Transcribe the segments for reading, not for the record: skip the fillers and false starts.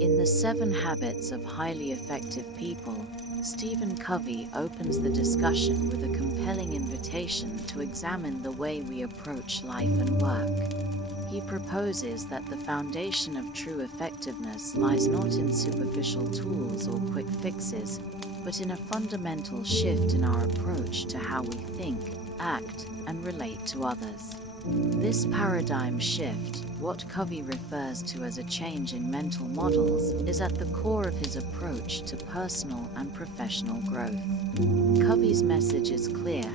In The 7 Habits of Highly Effective People, Stephen Covey opens the discussion with a compelling invitation to examine the way we approach life and work. He proposes that the foundation of true effectiveness lies not in superficial tools or quick fixes, but in a fundamental shift in our approach to how we think, act, and relate to others. This paradigm shift, what Covey refers to as a change in mental models, is at the core of his approach to personal and professional growth. Covey's message is clear.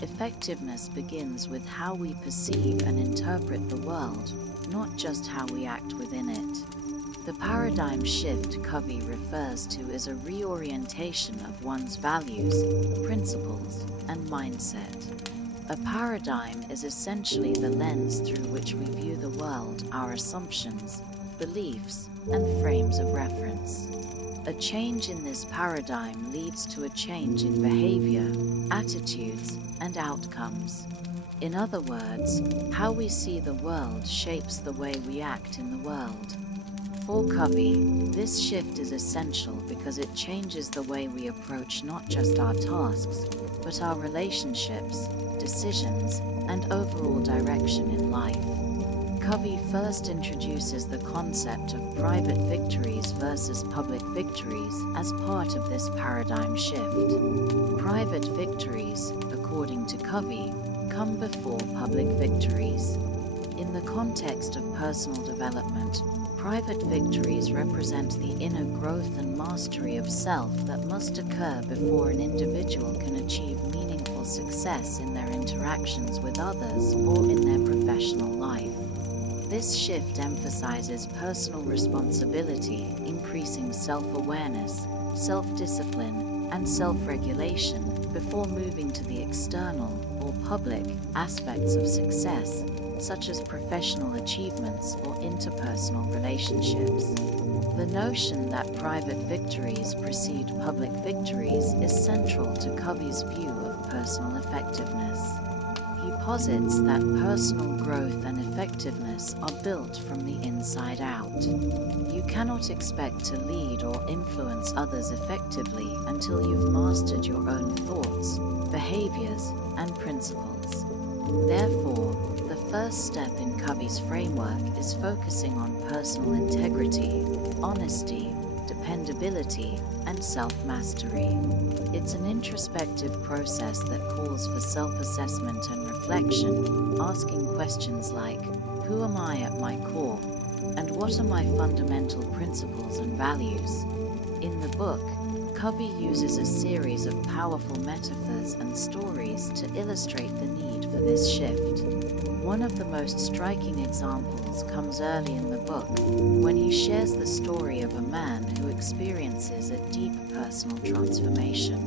Effectiveness begins with how we perceive and interpret the world, not just how we act within it. The paradigm shift Covey refers to is a reorientation of one's values, principles, and mindset. A paradigm is essentially the lens through which we view the world, our assumptions, beliefs, and frames of reference. A change in this paradigm leads to a change in behavior, attitudes, and outcomes. In other words, how we see the world shapes the way we act in the world. For Covey, this shift is essential because it changes the way we approach not just our tasks, but our relationships, decisions, and overall direction in life. Covey first introduces the concept of private victories versus public victories as part of this paradigm shift. Private victories, according to Covey, come before public victories. In the context of personal development, private victories represent the inner growth and mastery of self that must occur before an individual can achieve meaningful success in their interactions with others or in their professional life. This shift emphasizes personal responsibility, increasing self-awareness, self-discipline, and self-regulation before moving to the external or public aspects of success, such as professional achievements or interpersonal relationships. The notion that private victories precede public victories is central to Covey's view of personal effectiveness. He posits that personal growth and effectiveness are built from the inside out. You cannot expect to lead or influence others effectively until you've mastered your own thoughts, behaviors, and principles. Therefore, the first step in Covey's framework is focusing on personal integrity, honesty, dependability, and self-mastery. It's an introspective process that calls for self-assessment and reflection, asking questions like, who am I at my core? And what are my fundamental principles and values? In the book, Covey uses a series of powerful metaphors and stories to illustrate the need for this shift. One of the most striking examples comes early in the book, when he shares the story of a man who experiences a deep personal transformation.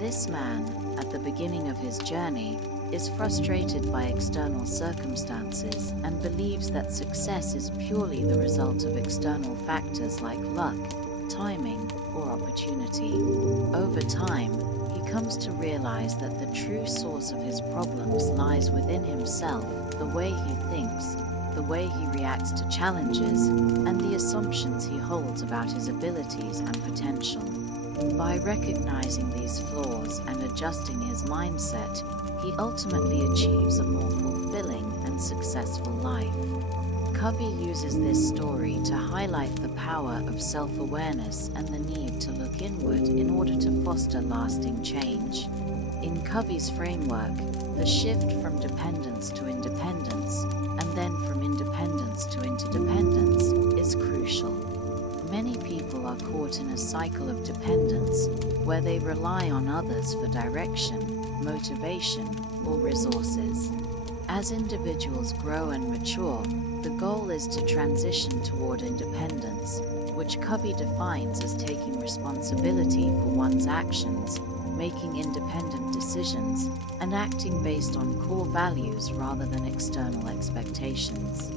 This man, at the beginning of his journey, is frustrated by external circumstances and believes that success is purely the result of external factors like luck, timing, or opportunity. Over time, he comes to realize that the true source of his problems lies within himself, the way he thinks, the way he reacts to challenges, and the assumptions he holds about his abilities and potential. By recognizing these flaws and adjusting his mindset, he ultimately achieves a more fulfilling and successful life. Covey uses this story to highlight the power of self-awareness and the need to look inward in order to foster lasting change. In Covey's framework, the shift from dependence to independence, and then from independence to interdependence, is crucial. Many people are caught in a cycle of dependence, where they rely on others for direction, motivation, or resources. As individuals grow and mature, the goal is to transition toward independence, which Covey defines as taking responsibility for one's actions, making independent decisions, and acting based on core values rather than external expectations.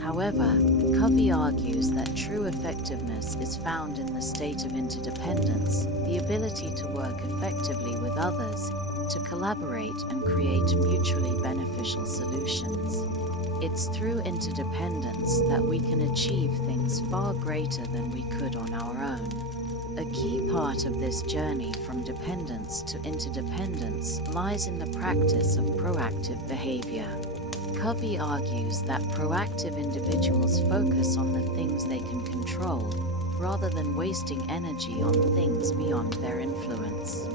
However, Covey argues that true effectiveness is found in the state of interdependence, the ability to work effectively with others, to collaborate and create mutually beneficial solutions. It's through interdependence that we can achieve things far greater than we could on our own. A key part of this journey from dependence to interdependence lies in the practice of proactive behavior. Covey argues that proactive individuals focus on the things they can control, rather than wasting energy on things beyond their influence.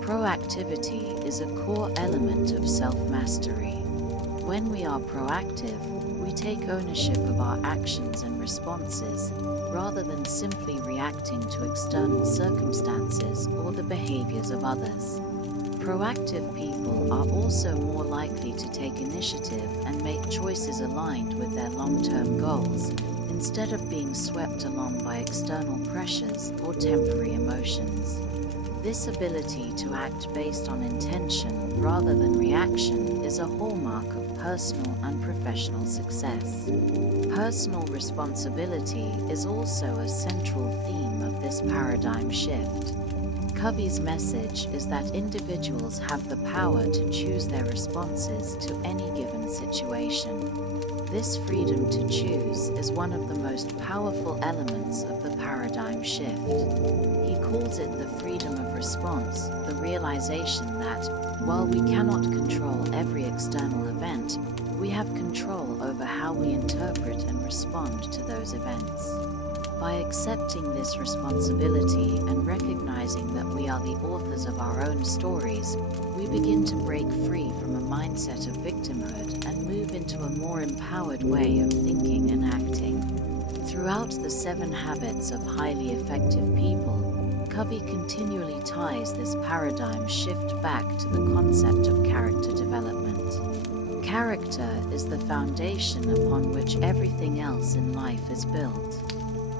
Proactivity is a core element of self-mastery. When we are proactive, we take ownership of our actions and responses, rather than simply reacting to external circumstances or the behaviors of others. Proactive people are also more likely to take initiative and make choices aligned with their long-term goals, instead of being swept along by external pressures or temporary emotions. This ability to act based on intention rather than reaction is a hallmark of personal and professional success. Personal responsibility is also a central theme of this paradigm shift. Covey's message is that individuals have the power to choose their responses to any given situation. This freedom to choose is one of the most powerful elements of the paradigm shift. He calls it the freedom of response, the realization that, while we cannot control every external event, we have control over how we interpret and respond to those events. By accepting this responsibility and recognizing that we are the authors of our own stories, we begin to break free from a mindset of victimhood and move into a more empowered way of thinking and acting. Throughout the 7 Habits of Highly Effective People, Covey continually ties this paradigm shift back to the concept of character development. Character is the foundation upon which everything else in life is built.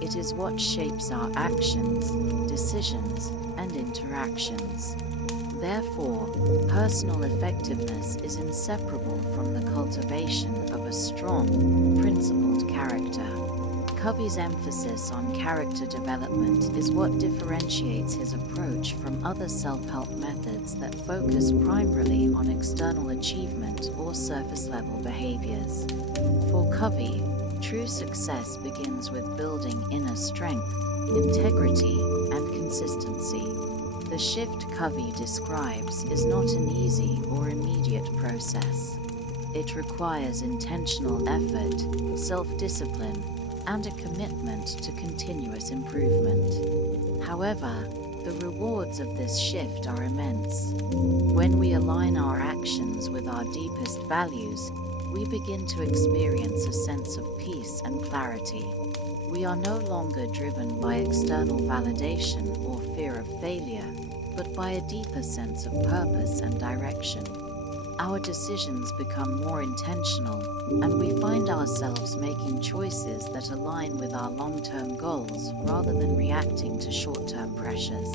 It is what shapes our actions, decisions, and interactions. Therefore, personal effectiveness is inseparable from the cultivation of a strong, principled character. Covey's emphasis on character development is what differentiates his approach from other self-help methods that focus primarily on external achievement or surface-level behaviors. For Covey, true success begins with building inner strength, integrity, and consistency. The shift Covey describes is not an easy or immediate process. It requires intentional effort, self-discipline, and a commitment to continuous improvement. However, the rewards of this shift are immense. When we align our actions with our deepest values, we begin to experience a sense of peace and clarity. We are no longer driven by external validation or fear of failure, but by a deeper sense of purpose and direction. Our decisions become more intentional, and we find ourselves making choices that align with our long-term goals rather than reacting to short-term pressures.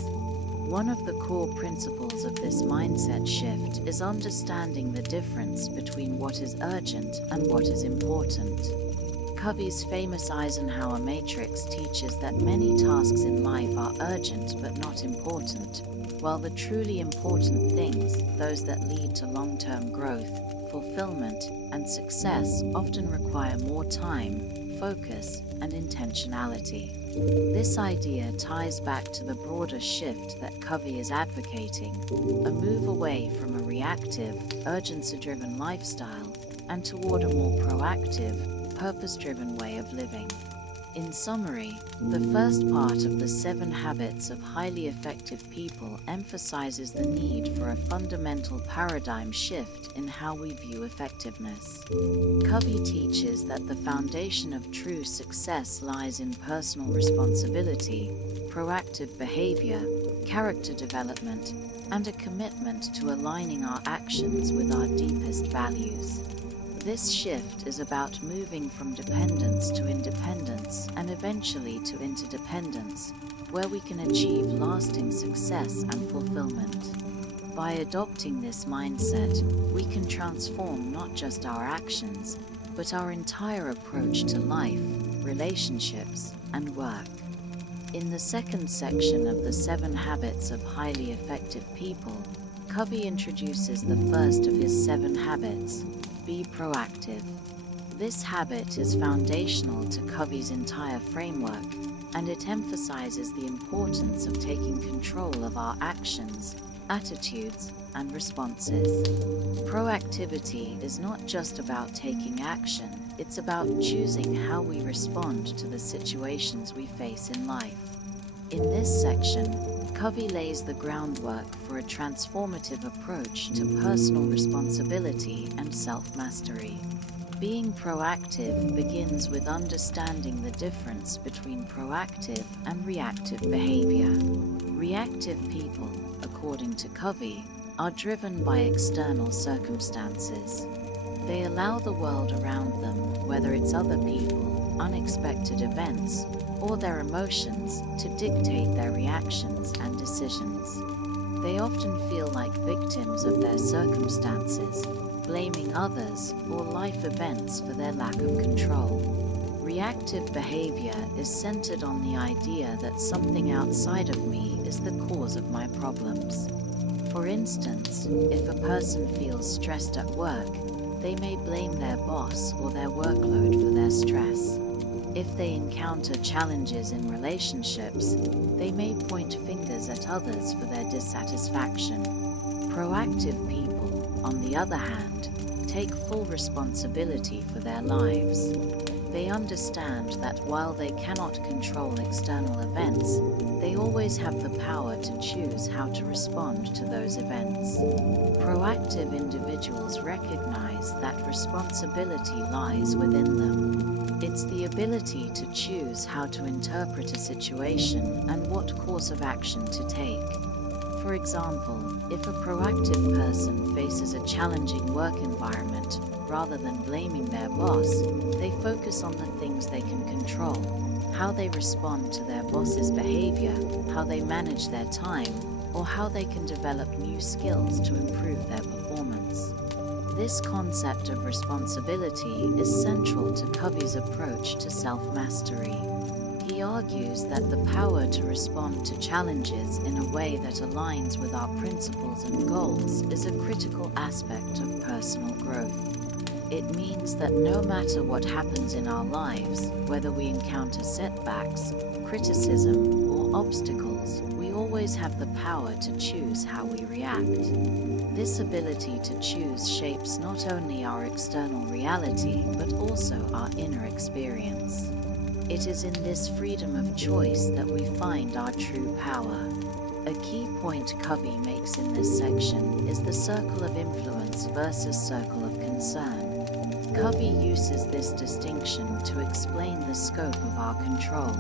One of the core principles of this mindset shift is understanding the difference between what is urgent and what is important. Covey's famous Eisenhower matrix teaches that many tasks in life are urgent but not important, while the truly important things, those that lead to long-term growth, fulfillment, and success, often require more time, focus, and intentionality. This idea ties back to the broader shift that Covey is advocating, a move away from a reactive, urgency-driven lifestyle and toward a more proactive, purpose-driven way of living. In summary, the first part of the 7 Habits of Highly Effective People emphasizes the need for a fundamental paradigm shift in how we view effectiveness. Covey teaches that the foundation of true success lies in personal responsibility, proactive behavior, character development, and a commitment to aligning our actions with our deepest values. This shift is about moving from dependence to independence and eventually to interdependence, where we can achieve lasting success and fulfillment. By adopting this mindset, we can transform not just our actions, but our entire approach to life, relationships, and work. In the second section of the 7 Habits of Highly Effective People, Covey introduces the first of his 7 habits: be proactive. This habit is foundational to Covey's entire framework, and it emphasizes the importance of taking control of our actions, attitudes, and responses. Proactivity is not just about taking action, it's about choosing how we respond to the situations we face in life. In this section, Covey lays the groundwork for a transformative approach to personal responsibility and self-mastery. Being proactive begins with understanding the difference between proactive and reactive behavior. Reactive people, according to Covey, are driven by external circumstances. They allow the world around them, whether it's other people, unexpected events, or their emotions, to dictate their reactions and decisions. They often feel like victims of their circumstances, blaming others or life events for their lack of control. Reactive behavior is centered on the idea that something outside of me is the cause of my problems. For instance, if a person feels stressed at work, they may blame their boss or their workload for their stress. If they encounter challenges in relationships, they may point fingers at others for their dissatisfaction. Proactive people, on the other hand, take full responsibility for their lives. They understand that while they cannot control external events, they always have the power to choose how to respond to those events. Proactive individuals recognize that responsibility lies within them. It's the ability to choose how to interpret a situation and what course of action to take. For example, if a proactive person faces a challenging work environment, rather than blaming their boss, they focus on the things they can control: how they respond to their boss's behavior, how they manage their time, or how they can develop new skills to improve their performance. This concept of responsibility is central to Covey's approach to self-mastery. He argues that the power to respond to challenges in a way that aligns with our principles and goals is a critical aspect of personal growth. It means that no matter what happens in our lives, whether we encounter setbacks, criticism, or obstacles, we always have the power to choose how we react. This ability to choose shapes not only our external reality, but also our inner experience. It is in this freedom of choice that we find our true power. A key point Covey makes in this section is the circle of influence versus circle of concern. Covey uses this distinction to explain the scope of our control.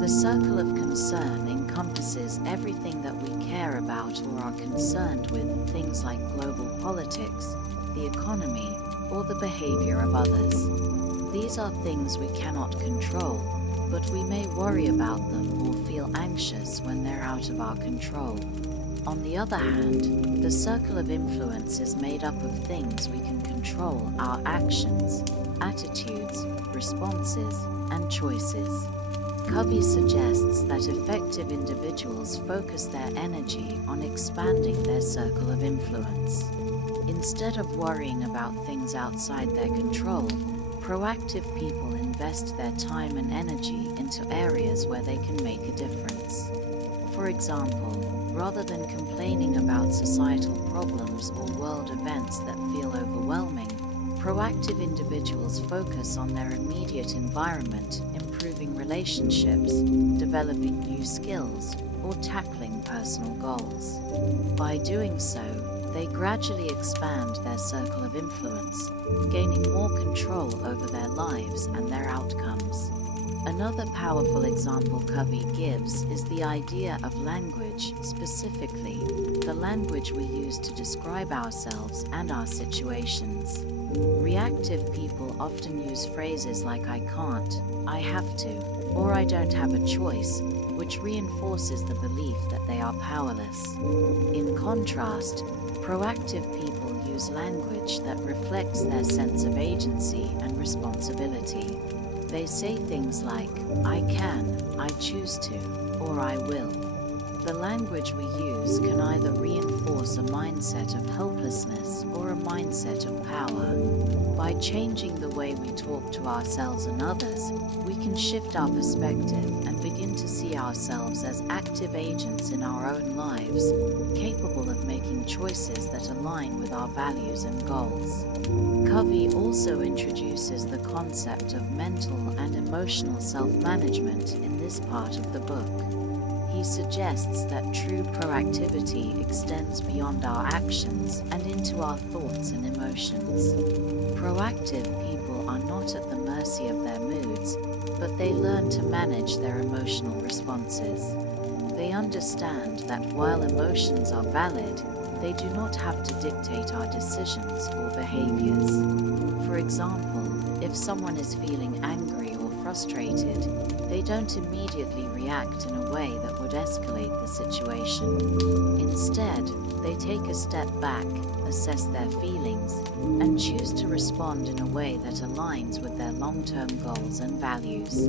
The circle of concern encompasses everything that we care about or are concerned with, things like global politics, the economy, or the behavior of others. These are things we cannot control, but we may worry about them or feel anxious when they're out of our control. On the other hand, the circle of influence is made up of things we can control: our actions, attitudes, responses, and choices. Covey suggests that effective individuals focus their energy on expanding their circle of influence. Instead of worrying about things outside their control, proactive people invest their time and energy into areas where they can make a difference. For example, rather than complaining about societal problems or world events that feel overwhelming, proactive individuals focus on their immediate environment, improving relationships, developing new skills, or tackling personal goals. By doing so, they gradually expand their circle of influence, gaining more control over their lives and their outcomes. Another powerful example Covey gives is the idea of language, specifically the language we use to describe ourselves and our situations. Reactive people often use phrases like "I can't," "I have to," or "I don't have a choice," which reinforces the belief that they are powerless. In contrast, proactive people use language that reflects their sense of agency and responsibility. They say things like, "I can," "I choose to," or "I will." The language we use can either reinforce a mindset of helplessness or a mindset of power. By changing the way we talk to ourselves and others, we can shift our perspective and begin to see ourselves as active agents in our own lives, capable of making choices that align with our values and goals. Covey also introduces the concept of mental and emotional self-management in this part of the book. He suggests that true proactivity extends beyond our actions and into our thoughts and emotions. Proactive people are not at the mercy of their moods, but they learn to manage their emotional responses. They understand that while emotions are valid, they do not have to dictate our decisions or behaviors. For example, if someone is feeling angry or frustrated, they don't immediately react in a way that would escalate the situation. Instead, they take a step back, assess their feelings, and choose to respond in a way that aligns with their long-term goals and values.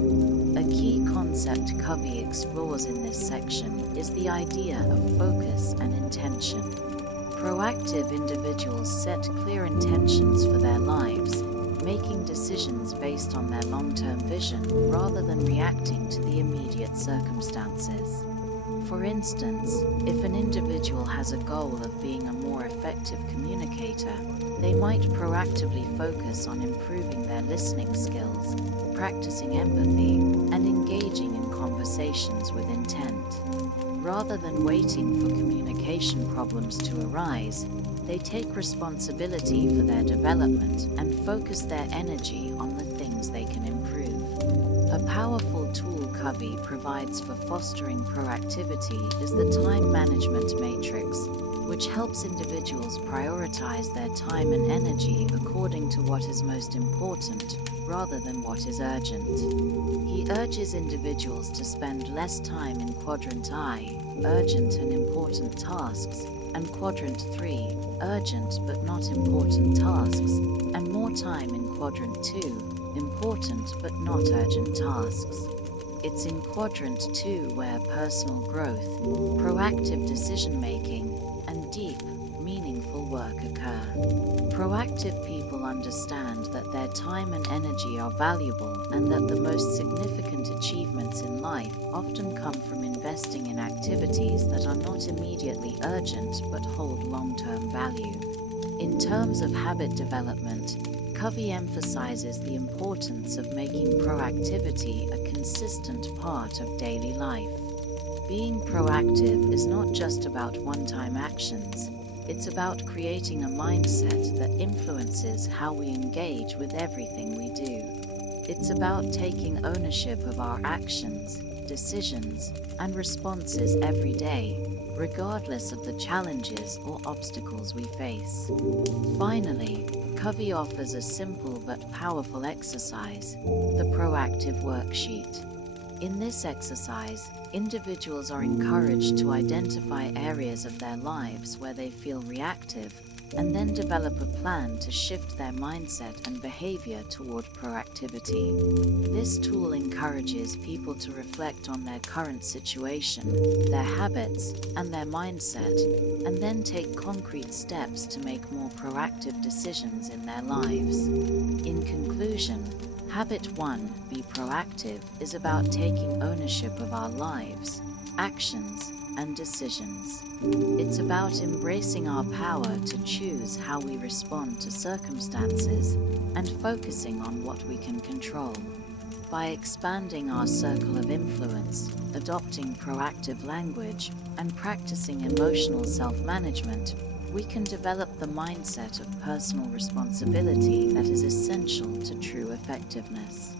A key concept Covey explores in this section is the idea of focus and intention. Proactive individuals set clear intentions for their lives, making decisions based on their long-term vision rather than reacting to the immediate circumstances. For instance, if an individual has a goal of being a more effective communicator, they might proactively focus on improving their listening skills, practicing empathy, and engaging in conversations with intent. Rather than waiting for communication problems to arise, they take responsibility for their development and focus their energy on the things they can improve. A powerful tool Covey provides for fostering proactivity is the time management matrix, which helps individuals prioritize their time and energy according to what is most important rather than what is urgent. He urges individuals to spend less time in Quadrant I, urgent and important tasks, and Quadrant 3, urgent but not important tasks, and more time in Quadrant 2, important but not urgent tasks. It's in Quadrant 2 where personal growth, proactive decision-making, and deep, meaningful work occur. Proactive people understand that their time and energy are valuable and that the most significant achievements in life often come from investing in activities that are not immediately urgent but hold long-term value. In terms of habit development, Covey emphasizes the importance of making proactivity a consistent part of daily life. Being proactive is not just about one-time actions. It's about creating a mindset that influences how we engage with everything we do. It's about taking ownership of our actions, decisions, and responses every day, regardless of the challenges or obstacles we face. Finally, Covey offers a simple but powerful exercise, the Proactive Worksheet. In this exercise, individuals are encouraged to identify areas of their lives where they feel reactive and then develop a plan to shift their mindset and behavior toward proactivity. This tool encourages people to reflect on their current situation, their habits, and their mindset, and then take concrete steps to make more proactive decisions in their lives. In conclusion, Habit 1, Be Proactive, is about taking ownership of our lives, actions, and decisions. It's about embracing our power to choose how we respond to circumstances and focusing on what we can control. By expanding our circle of influence, adopting proactive language, and practicing emotional self-management, we can develop the mindset of personal responsibility that is essential to true effectiveness.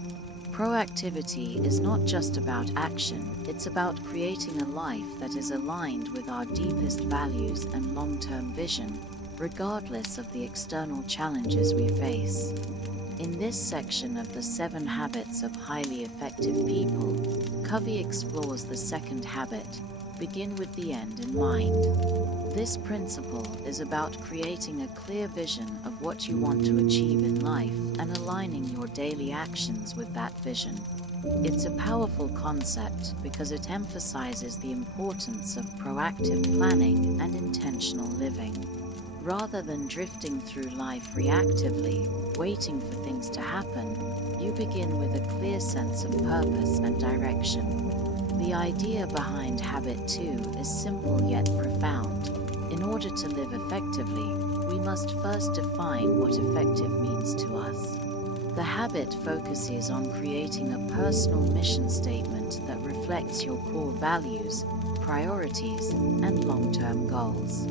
Proactivity is not just about action, it's about creating a life that is aligned with our deepest values and long-term vision, regardless of the external challenges we face. In this section of the 7 Habits of Highly Effective People, Covey explores the second habit, begin with the end in mind. This principle is about creating a clear vision of what you want to achieve in life and aligning your daily actions with that vision. It's a powerful concept because it emphasizes the importance of proactive planning and intentional living. Rather than drifting through life reactively, waiting for things to happen, you begin with a clear sense of purpose and direction. The idea behind Habit 2 is simple yet profound. In order to live effectively, we must first define what effective means to us. The habit focuses on creating a personal mission statement that reflects your core values, priorities, and long-term goals.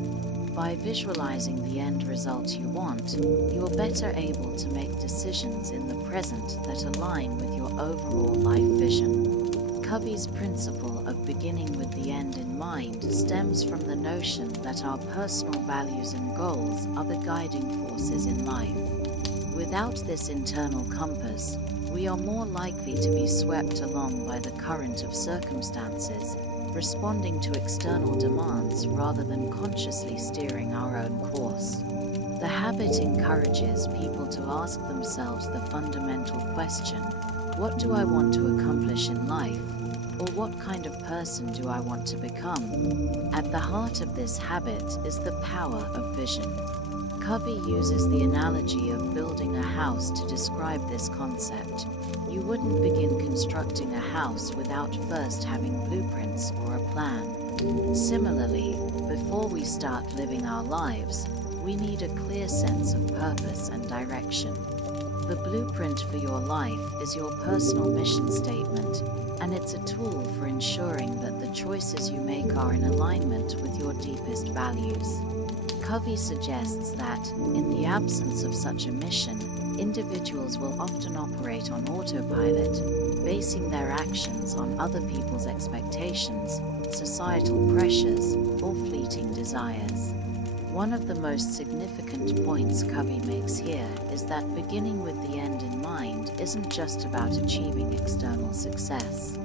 By visualizing the end result you want, you are better able to make decisions in the present that align with your overall life vision. Covey's principle of beginning with the end in mind stems from the notion that our personal values and goals are the guiding forces in life. Without this internal compass, we are more likely to be swept along by the current of circumstances, responding to external demands rather than consciously steering our own course. The habit encourages people to ask themselves the fundamental question, what do I want to accomplish in life? Or what kind of person do I want to become? At the heart of this habit is the power of vision. Covey uses the analogy of building a house to describe this concept. You wouldn't begin constructing a house without first having blueprints or a plan. Similarly, before we start living our lives, we need a clear sense of purpose and direction. The blueprint for your life is your personal mission statement, and it's a tool for ensuring that the choices you make are in alignment with your deepest values. Covey suggests that, in the absence of such a mission, individuals will often operate on autopilot, basing their actions on other people's expectations, societal pressures, or fleeting desires. One of the most significant points Covey makes here is that beginning with the end in mind isn't just about achieving external success.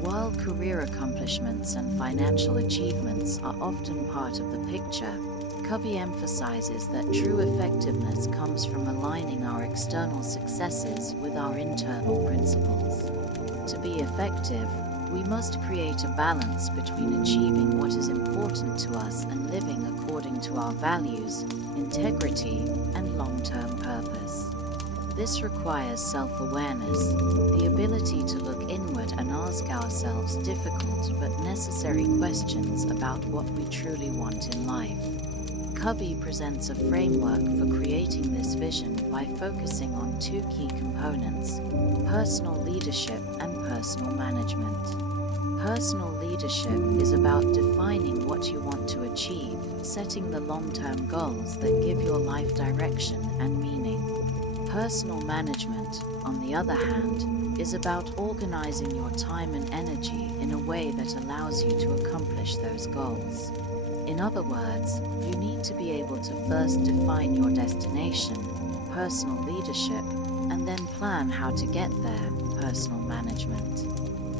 While career accomplishments and financial achievements are often part of the picture, Covey emphasizes that true effectiveness comes from aligning our external successes with our internal principles. To be effective, we must create a balance between achieving what is important to us and living according to our values, integrity, and long-term purpose. This requires self-awareness, the ability to look inward and ask ourselves difficult but necessary questions about what we truly want in life. Covey presents a framework for creating this vision by focusing on two key components: personal leadership and personal management. Personal leadership is about defining what you want to achieve, setting the long-term goals that give your life direction and meaning. Personal management, on the other hand, is about organizing your time and energy in a way that allows you to accomplish those goals. In other words, you need to be able to first define your destination, personal leadership, and then plan how to get there, personal management.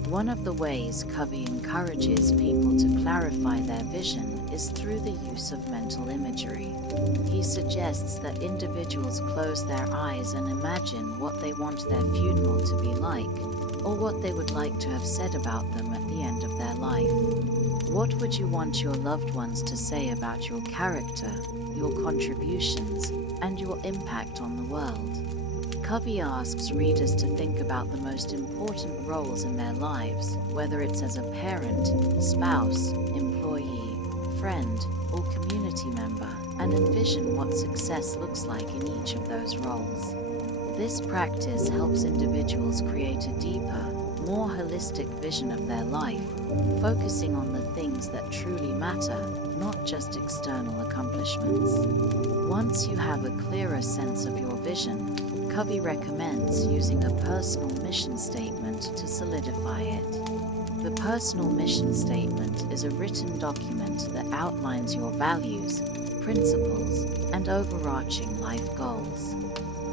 One of the ways Covey encourages people to clarify their vision is through the use of mental imagery. He suggests that individuals close their eyes and imagine what they want their funeral to be like, or what they would like to have said about them at the end of their life. What would you want your loved ones to say about your character, your contributions, and your impact on the world? Covey asks readers to think about the most important roles in their lives, whether it's as a parent, spouse, employee, friend, or community member, and envision what success looks like in each of those roles. This practice helps individuals create a deeper, more holistic vision of their life, focusing on the things that truly matter, not just external accomplishments. Once you have a clearer sense of your vision, Covey recommends using a personal mission statement to solidify it. The personal mission statement is a written document that outlines your values, principles, and overarching life goals.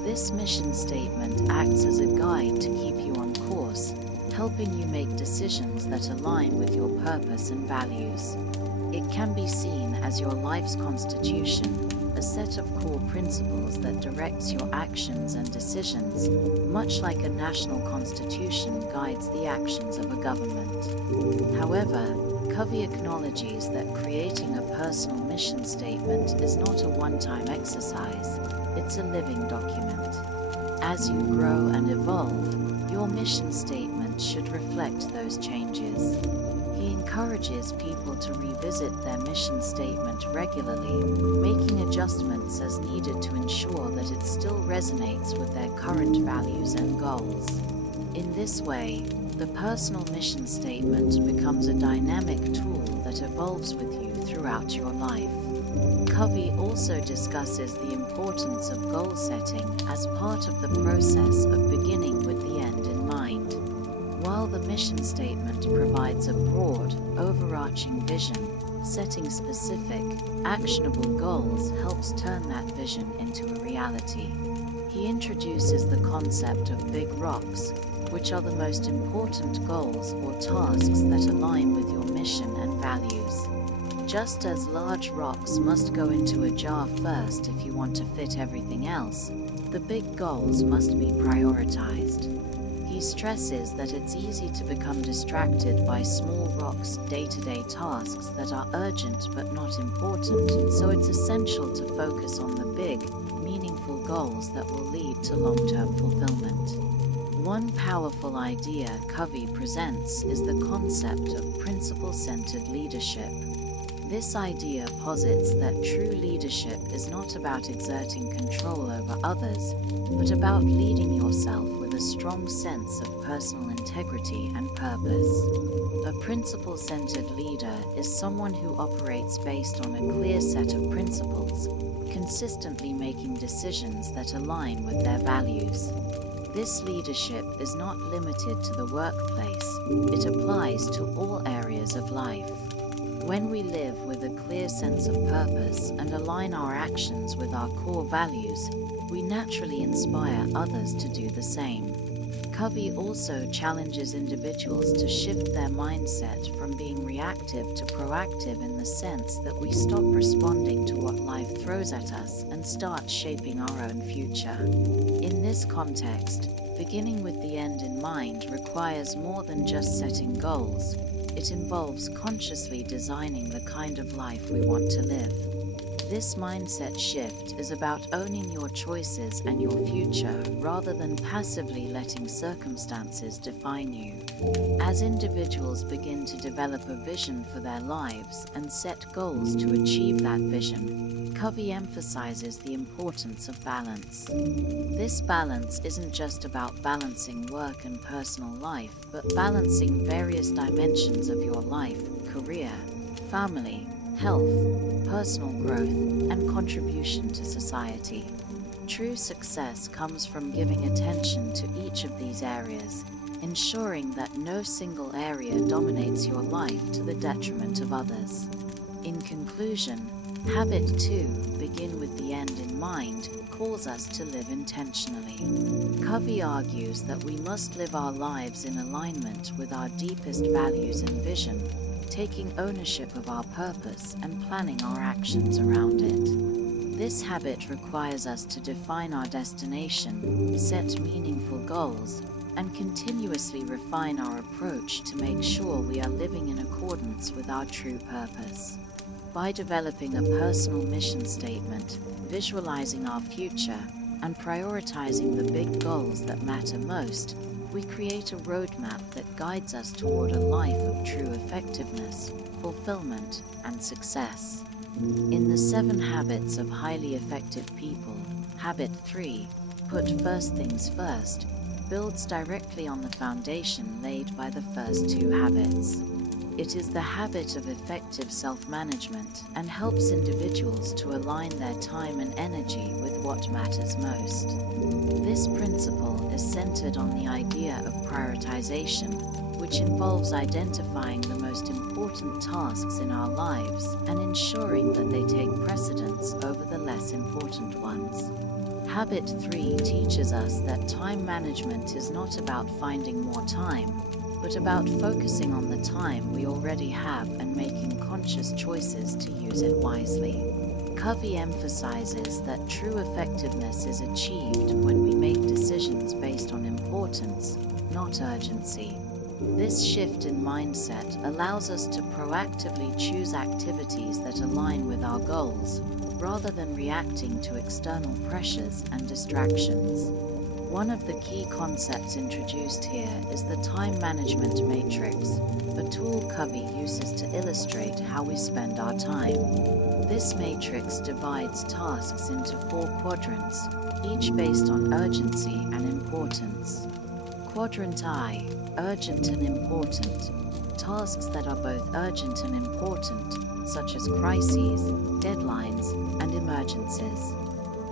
This mission statement acts as a guide to keep you on course, helping you make decisions that align with your purpose and values. It can be seen as your life's constitution, a set of core principles that directs your actions and decisions, much like a national constitution guides the actions of a government. However, Covey acknowledges that creating a personal mission statement is not a one-time exercise, it's a living document. As you grow and evolve, your mission statement should reflect those changes. He encourages people to revisit their mission statement regularly, making adjustments as needed to ensure that it still resonates with their current values and goals. In this way, the personal mission statement becomes a dynamic tool that evolves with you throughout your life. Covey also discusses the importance of goal setting as part of the process of beginning with the end in mind. While the mission statement provides a broad, overarching vision, setting specific, actionable goals helps turn that vision into a reality. He introduces the concept of big rocks, which are the most important goals or tasks that align with your mission and values. Just as large rocks must go into a jar first if you want to fit everything else, the big goals must be prioritized. He stresses that it's easy to become distracted by small rocks' day-to-day tasks that are urgent but not important, so it's essential to focus on the big, meaningful goals that will lead to long-term fulfillment. One powerful idea Covey presents is the concept of principle-centered leadership. This idea posits that true leadership is not about exerting control over others, but about leading yourself with a strong sense of personal integrity and purpose. A principle-centered leader is someone who operates based on a clear set of principles, consistently making decisions that align with their values. This leadership is not limited to the workplace, it applies to all areas of life. When we live with a clear sense of purpose and align our actions with our core values, we naturally inspire others to do the same. Covey also challenges individuals to shift their mindset from being reactive to proactive in the sense that we stop responding to what life throws at us and start shaping our own future. In this context, beginning with the end in mind requires more than just setting goals. It involves consciously designing the kind of life we want to live. This mindset shift is about owning your choices and your future rather than passively letting circumstances define you. As individuals begin to develop a vision for their lives and set goals to achieve that vision, Covey emphasizes the importance of balance. This balance isn't just about balancing work and personal life, but balancing various dimensions of your life, career, family, health, personal growth, and contribution to society. True success comes from giving attention to each of these areas, ensuring that no single area dominates your life to the detriment of others. In conclusion, Habit 2, begin with the end in mind, calls us to live intentionally. Covey argues that we must live our lives in alignment with our deepest values and vision, taking ownership of our purpose and planning our actions around it. This habit requires us to define our destination, set meaningful goals, and continuously refine our approach to make sure we are living in accordance with our true purpose. By developing a personal mission statement, visualizing our future, and prioritizing the big goals that matter most, we create a roadmap that guides us toward a life of true effectiveness, fulfillment, and success. In the 7 Habits of Highly Effective People, Habit 3, Put First Things First, builds directly on the foundation laid by the first 2 habits. It is the habit of effective self-management and helps individuals to align their time and energy with what matters most. This principle is centered on the idea of prioritization, which involves identifying the most important tasks in our lives and ensuring that they take precedence over the less important ones. Habit 3 teaches us that time management is not about finding more time, but about focusing on the time we already have and making conscious choices to use it wisely. Covey emphasizes that true effectiveness is achieved when we make decisions based on importance, not urgency. This shift in mindset allows us to proactively choose activities that align with our goals, rather than reacting to external pressures and distractions. One of the key concepts introduced here is the time management matrix, a tool Covey uses to illustrate how we spend our time. This matrix divides tasks into 4 quadrants, each based on urgency and importance. Quadrant I, urgent and important. Tasks that are both urgent and important, such as crises, deadlines, and emergencies.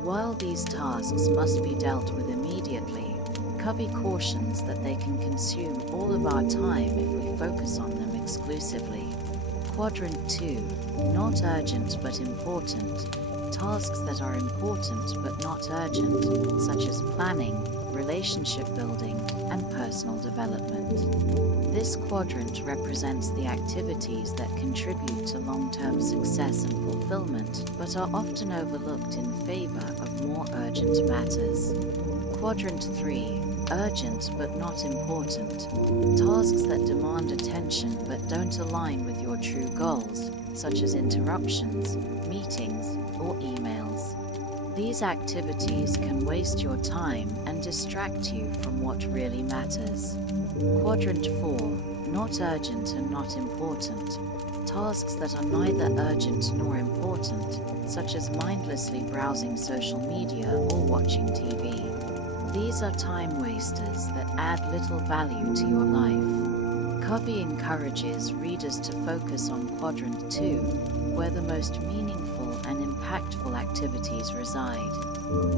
While these tasks must be dealt with immediately, Covey cautions that they can consume all of our time if we focus on them exclusively. Quadrant II, not urgent but important. Tasks that are important but not urgent, such as planning, relationship building, and personal development. This quadrant represents the activities that contribute to long-term success and fulfillment, but are often overlooked in favor of more urgent matters. Quadrant III, urgent but not important. Tasks that demand attention but don't align with your true goals, such as interruptions, meetings, or emails. These activities can waste your time and distract you from what really matters. Quadrant IV, not urgent and not important. Tasks that are neither urgent nor important, such as mindlessly browsing social media or watching TV. These are time wasters that add little value to your life. Covey encourages readers to focus on Quadrant II, where the most meaningful and impactful activities reside.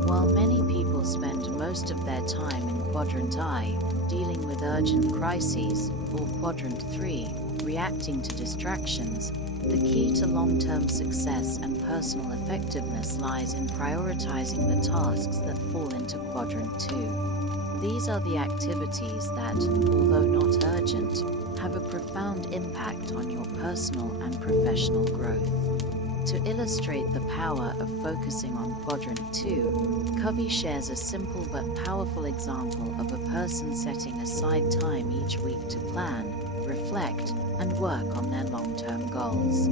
While many people spend most of their time in Quadrant I, dealing with urgent crises, or Quadrant III, reacting to distractions, the key to long-term success and personal effectiveness lies in prioritizing the tasks that fall into Quadrant II. These are the activities that, although not urgent, have a profound impact on your personal and professional growth. To illustrate the power of focusing on Quadrant II, Covey shares a simple but powerful example of a person setting aside time each week to plan, reflect, and work on their long-term goals.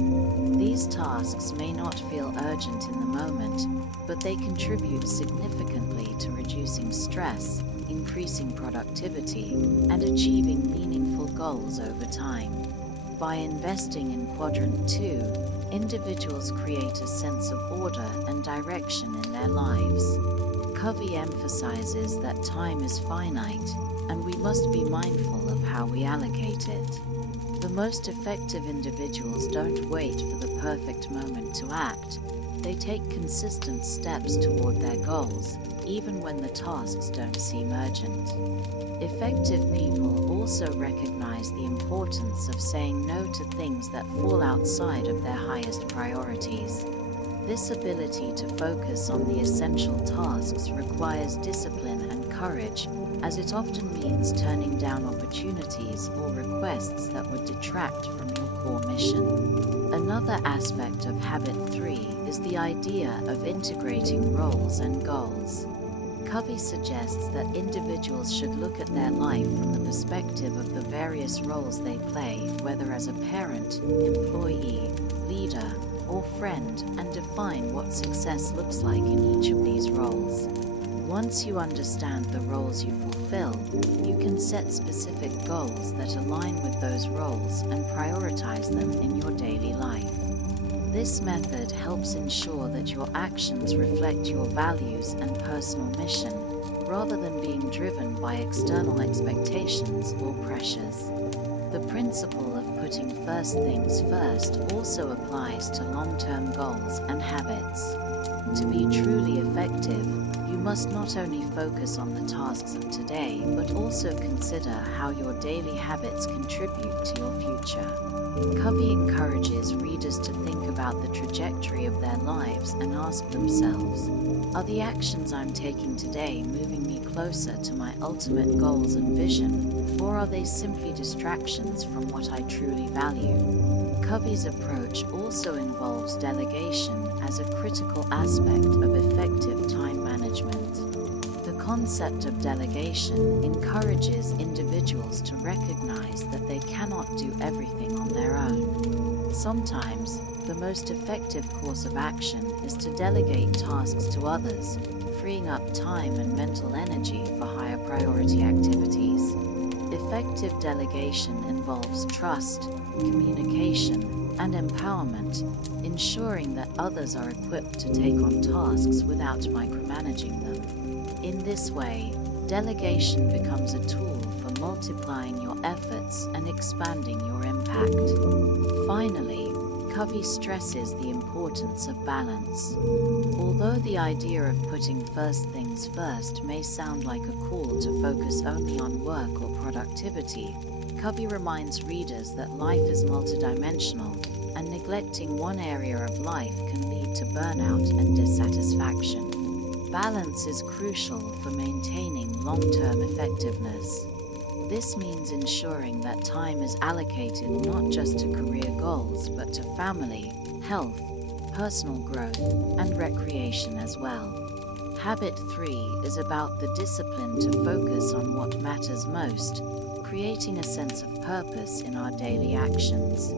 These tasks may not feel urgent in the moment, but they contribute significantly to reducing stress, increasing productivity, and achieving meaningful goals over time. By investing in Quadrant II, individuals create a sense of order and direction in their lives. Covey emphasizes that time is finite, and we must be mindful of how we allocate it. The most effective individuals don't wait for the perfect moment to act. They take consistent steps toward their goals, even when the tasks don't seem urgent. Effective people also recognize the importance of saying no to things that fall outside of their highest priorities. This ability to focus on the essential tasks requires discipline and courage, as it often means turning down opportunities or requests that would detract from your core mission. Another aspect of Habit 3 is the idea of integrating roles and goals. Covey suggests that individuals should look at their life from the perspective of the various roles they play, whether as a parent, employee, leader, or friend, and define what success looks like in each of these roles. Once you understand the roles you fulfill, you can set specific goals that align with those roles and prioritize them in your daily life. This method helps ensure that your actions reflect your values and personal mission, rather than being driven by external expectations or pressures. The principle of putting first things first also applies to long-term goals and habits. To be truly effective, you must not only focus on the tasks of today, but also consider how your daily habits contribute to your future. Covey encourages readers to think about the trajectory of their lives and ask themselves, are the actions I'm taking today moving me closer to my ultimate goals and vision, or are they simply distractions from what I truly value? Covey's approach also involves delegation as a critical aspect of effective time management. The concept of delegation encourages individuals to recognize that they cannot do everything on their own. Sometimes, the most effective course of action is to delegate tasks to others, freeing up time and mental energy for higher priority activities. Effective delegation involves trust, communication, and empowerment, ensuring that others are equipped to take on tasks without micromanaging them. In this way, delegation becomes a tool for multiplying your efforts and expanding your impact. Finally, Covey stresses the importance of balance. Although the idea of putting first things first may sound like a call to focus only on work or productivity, Covey reminds readers that life is multidimensional, and neglecting one area of life can lead to burnout and dissatisfaction. Balance is crucial for maintaining long-term effectiveness. This means ensuring that time is allocated not just to career goals, but to family, health, personal growth, and recreation as well. Habit 3 is about the discipline to focus on what matters most, creating a sense of purpose in our daily actions.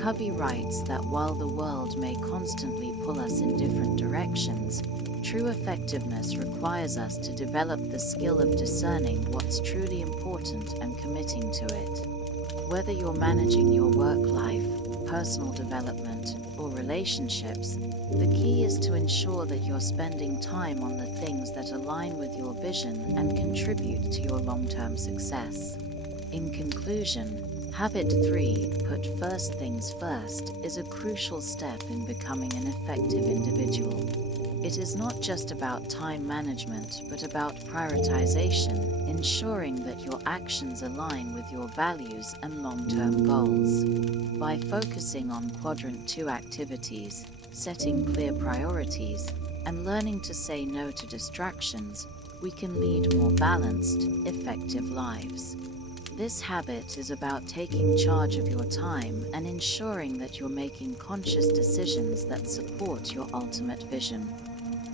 Covey writes that while the world may constantly pull us in different directions, true effectiveness requires us to develop the skill of discerning what's truly important and committing to it. Whether you're managing your work life, personal development, or relationships, the key is to ensure that you're spending time on the things that align with your vision and contribute to your long-term success. In conclusion, Habit 3, put first things first, is a crucial step in becoming an effective individual. It is not just about time management, but about prioritization, ensuring that your actions align with your values and long-term goals. By focusing on Quadrant 2 activities, setting clear priorities, and learning to say no to distractions, we can lead more balanced, effective lives. This habit is about taking charge of your time and ensuring that you're making conscious decisions that support your ultimate vision.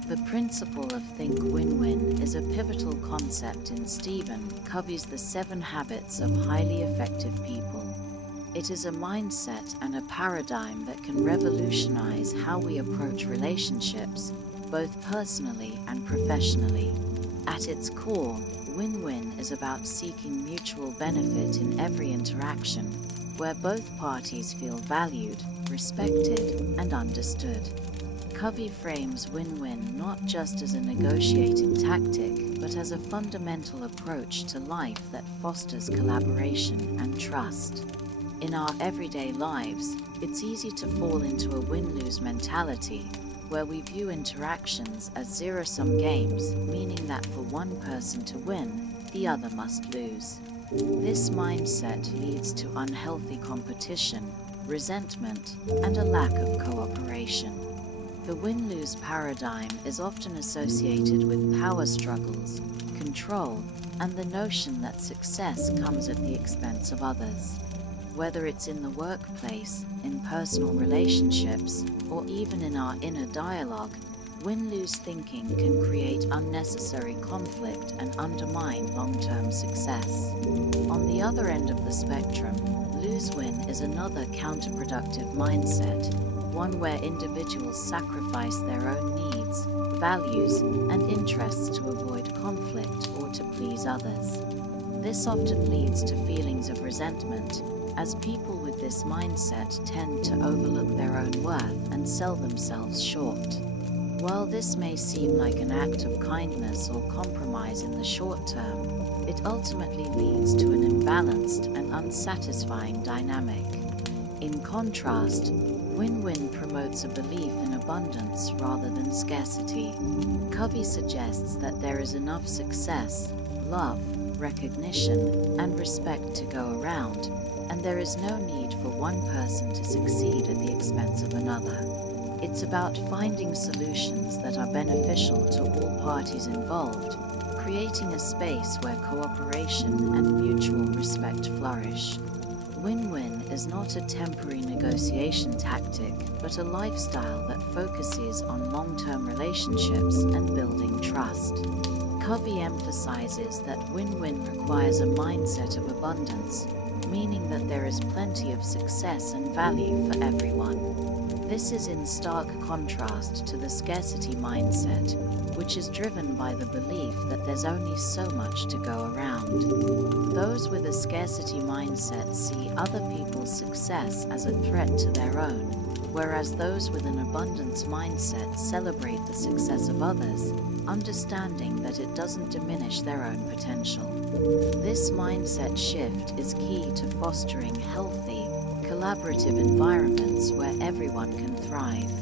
The principle of think win-win is a pivotal concept in Stephen Covey's The 7 Habits of Highly Effective People. It is a mindset and a paradigm that can revolutionize how we approach relationships, both personally and professionally. At its core, win-win is about seeking mutual benefit in every interaction, where both parties feel valued, respected, and understood. Covey frames win-win not just as a negotiating tactic, but as a fundamental approach to life that fosters collaboration and trust. In our everyday lives, it's easy to fall into a win-lose mentality, where we view interactions as zero-sum games, meaning that for one person to win, the other must lose. This mindset leads to unhealthy competition, resentment, and a lack of cooperation. The win-lose paradigm is often associated with power struggles, control, and the notion that success comes at the expense of others. Whether it's in the workplace, in personal relationships, or even in our inner dialogue, win-lose thinking can create unnecessary conflict and undermine long-term success. On the other end of the spectrum, lose-win is another counterproductive mindset, one where individuals sacrifice their own needs, values, and interests to avoid conflict or to please others. This often leads to feelings of resentment, as people with this mindset tend to overlook their own worth and sell themselves short. While this may seem like an act of kindness or compromise in the short term, it ultimately leads to an imbalanced and unsatisfying dynamic. In contrast, win-win promotes a belief in abundance rather than scarcity. Covey suggests that there is enough success, love, recognition, and respect to go around, and there is no need for one person to succeed at the expense of another. It's about finding solutions that are beneficial to all parties involved, creating a space where cooperation and mutual respect flourish. Win-win is not a temporary negotiation tactic, but a lifestyle that focuses on long-term relationships and building trust. Covey emphasizes that win-win requires a mindset of abundance, meaning that there is plenty of success and value for everyone. This is in stark contrast to the scarcity mindset, which is driven by the belief that there's only so much to go around. Those with a scarcity mindset see other people's success as a threat to their own, whereas those with an abundance mindset celebrate the success of others, understanding that it doesn't diminish their own potential. This mindset shift is key to fostering healthy, collaborative environments where everyone can thrive.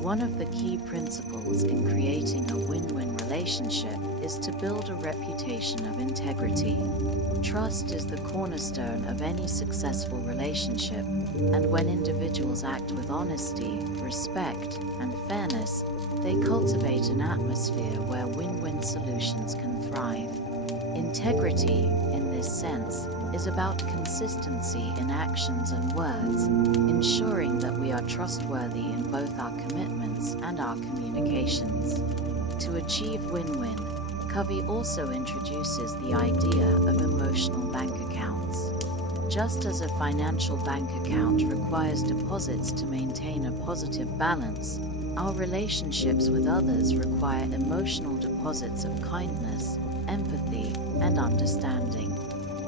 One of the key principles in creating a win-win relationship is to build a reputation of integrity. Trust is the cornerstone of any successful relationship, and when individuals act with honesty, respect, and fairness, they cultivate an atmosphere where win-win solutions can thrive. Integrity, in this sense, is about consistency in actions and words, ensuring that we are trustworthy in both our commitments and our communications. To achieve win-win, Covey also introduces the idea of emotional bank accounts. Just as a financial bank account requires deposits to maintain a positive balance, our relationships with others require emotional deposits of kindness, empathy, and understanding.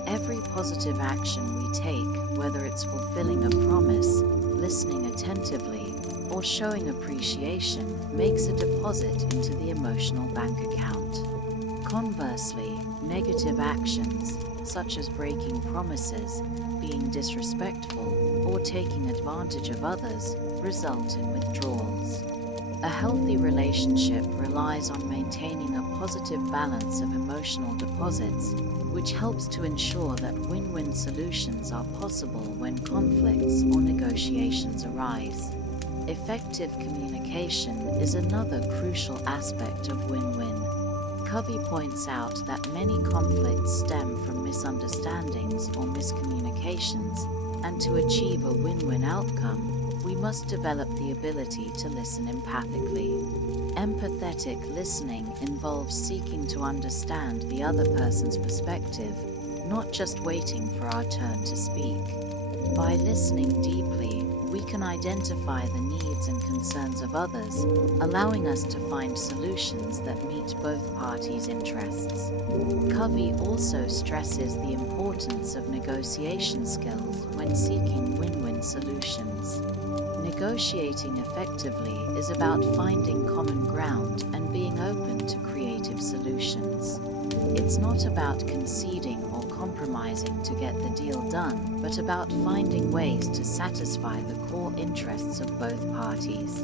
Every positive action we take, whether it's fulfilling a promise, listening attentively, or showing appreciation, makes a deposit into the emotional bank account. Conversely, negative actions, such as breaking promises, being disrespectful, or taking advantage of others, result in withdrawals. A healthy relationship relies on maintaining a positive balance of emotional deposits, which helps to ensure that win-win solutions are possible when conflicts or negotiations arise. Effective communication is another crucial aspect of win-win. Covey points out that many conflicts stem from misunderstandings or miscommunications, and to achieve a win-win outcome, we must develop the ability to listen empathically. Empathetic listening involves seeking to understand the other person's perspective, not just waiting for our turn to speak. By listening deeply, we can identify the needs and concerns of others, allowing us to find solutions that meet both parties' interests. Covey also stresses the importance of negotiation skills when seeking win-win solutions. Negotiating effectively is about finding common ground and being open to creative solutions. It's not about conceding or compromising to get the deal done, but about finding ways to satisfy the core interests of both parties.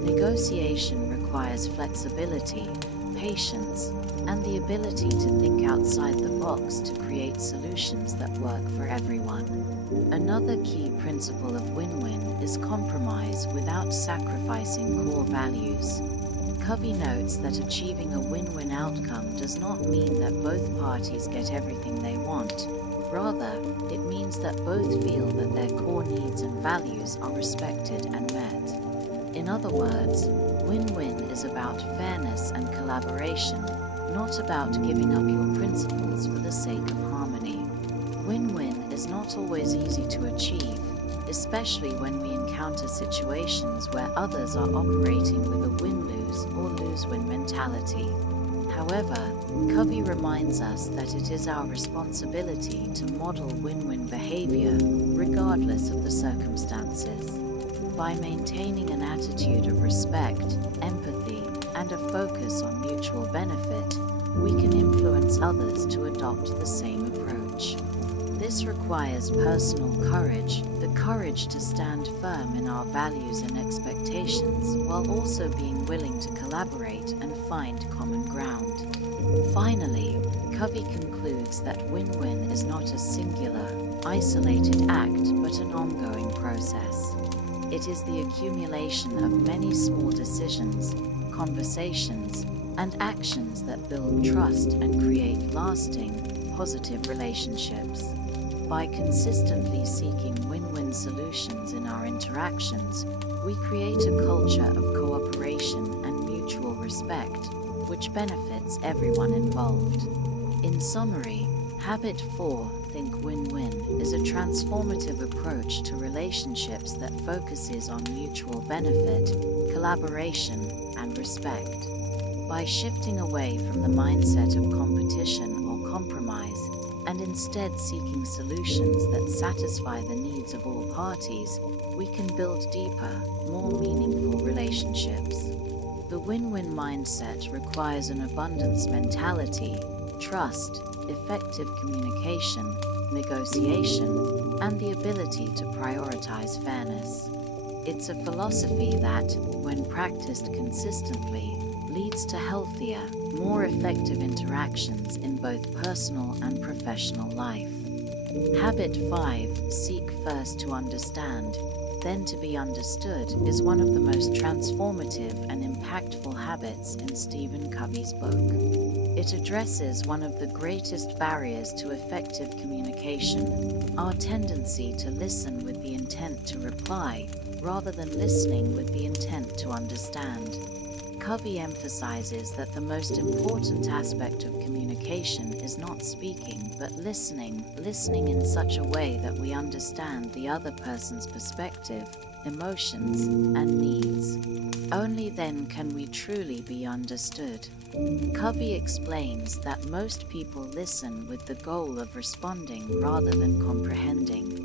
Negotiation requires flexibility, patience, and the ability to think outside the box to create solutions that work for everyone. Another key principle of win-win is compromise without sacrificing core values. Covey notes that achieving a win-win outcome does not mean that both parties get everything they want. Rather, it means that both feel that their core needs and values are respected and met. In other words, win-win is about fairness and collaboration, not about giving up your principles for the sake of harmony. Win-win is not always easy to achieve, especially when we encounter situations where others are operating with a win-lose or lose-win mentality. However, Covey reminds us that it is our responsibility to model win-win behavior, regardless of the circumstances. By maintaining an attitude of respect, empathy, and a focus on mutual benefit, we can influence others to adopt the same approach. This requires personal courage, the courage to stand firm in our values and expectations, while also being willing to collaborate and find common ground. Finally, Covey concludes that win-win is not a singular, isolated act, but an ongoing process. It is the accumulation of many small decisions, conversations, and actions that build trust and create lasting, positive relationships. By consistently seeking win-win win-win solutions in our interactions, we create a culture of cooperation and mutual respect, which benefits everyone involved. In summary, Habit 4, Think Win-Win, is a transformative approach to relationships that focuses on mutual benefit, collaboration, and respect. By shifting away from the mindset of competition or compromise, and instead seeking solutions that satisfy the needs of all parties, we can build deeper, more meaningful relationships. The win-win mindset requires an abundance mentality, trust, effective communication, negotiation, and the ability to prioritize fairness. It's a philosophy that, when practiced consistently, leads to healthier, more effective interactions in both personal and professional life. Habit 5, Seek first to understand, then to be understood, is one of the most transformative and impactful habits in Stephen Covey's book. It addresses one of the greatest barriers to effective communication, our tendency to listen with the intent to reply, rather than listening with the intent to understand. Covey emphasizes that the most important aspect of communication is not speaking, but listening in such a way that we understand the other person's perspective, emotions, and needs. Only then can we truly be understood. Covey explains that most people listen with the goal of responding rather than comprehending.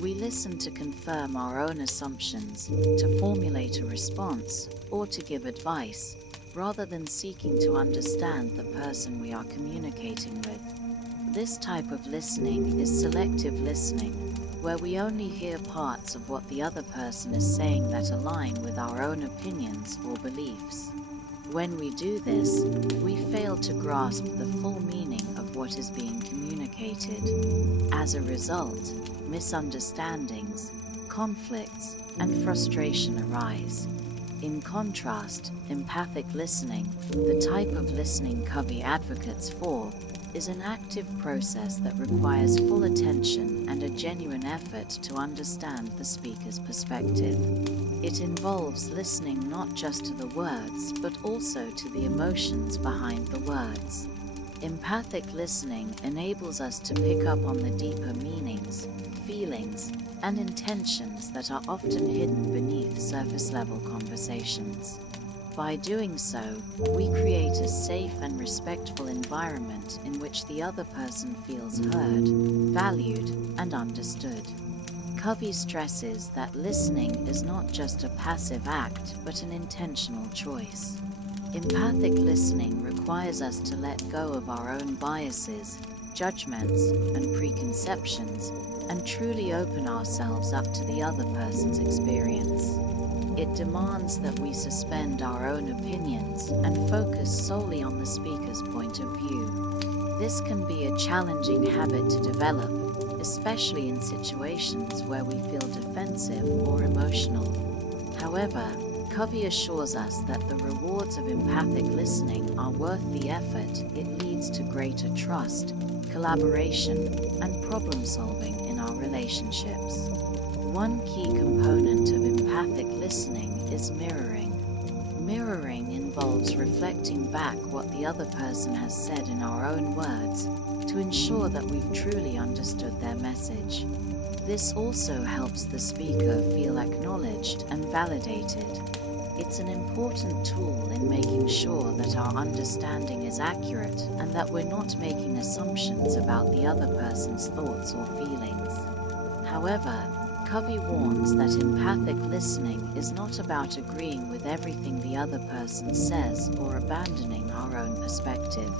We listen to confirm our own assumptions, to formulate a response, or to give advice, rather than seeking to understand the person we are communicating with. This type of listening is selective listening, where we only hear parts of what the other person is saying that align with our own opinions or beliefs. When we do this, we fail to grasp the full meaning of what is being communicated. As a result, misunderstandings, conflicts, and frustration arise. In contrast, empathic listening, the type of listening Covey advocates for, is an active process that requires full attention and a genuine effort to understand the speaker's perspective. It involves listening not just to the words, but also to the emotions behind the words. Empathic listening enables us to pick up on the deeper meanings, feelings, and intentions that are often hidden beneath surface-level conversations. By doing so, we create a safe and respectful environment in which the other person feels heard, valued, and understood. Covey stresses that listening is not just a passive act, but an intentional choice. Empathic listening requires us to let go of our own biases, judgments, and preconceptions, and truly open ourselves up to the other person's experience. It demands that we suspend our own opinions and focus solely on the speaker's point of view. This can be a challenging habit to develop, especially in situations where we feel defensive or emotional. However, Covey assures us that the rewards of empathic listening are worth the effort. It leads to greater trust, collaboration, and problem-solving in our relationships. One key component of empathic listening is mirroring. Mirroring involves reflecting back what the other person has said in our own words to ensure that we've truly understood their message. This also helps the speaker feel acknowledged and validated. It's an important tool in making sure that our understanding is accurate and that we're not making assumptions about the other person's thoughts or feelings. However, Covey warns that empathic listening is not about agreeing with everything the other person says or abandoning our own perspective.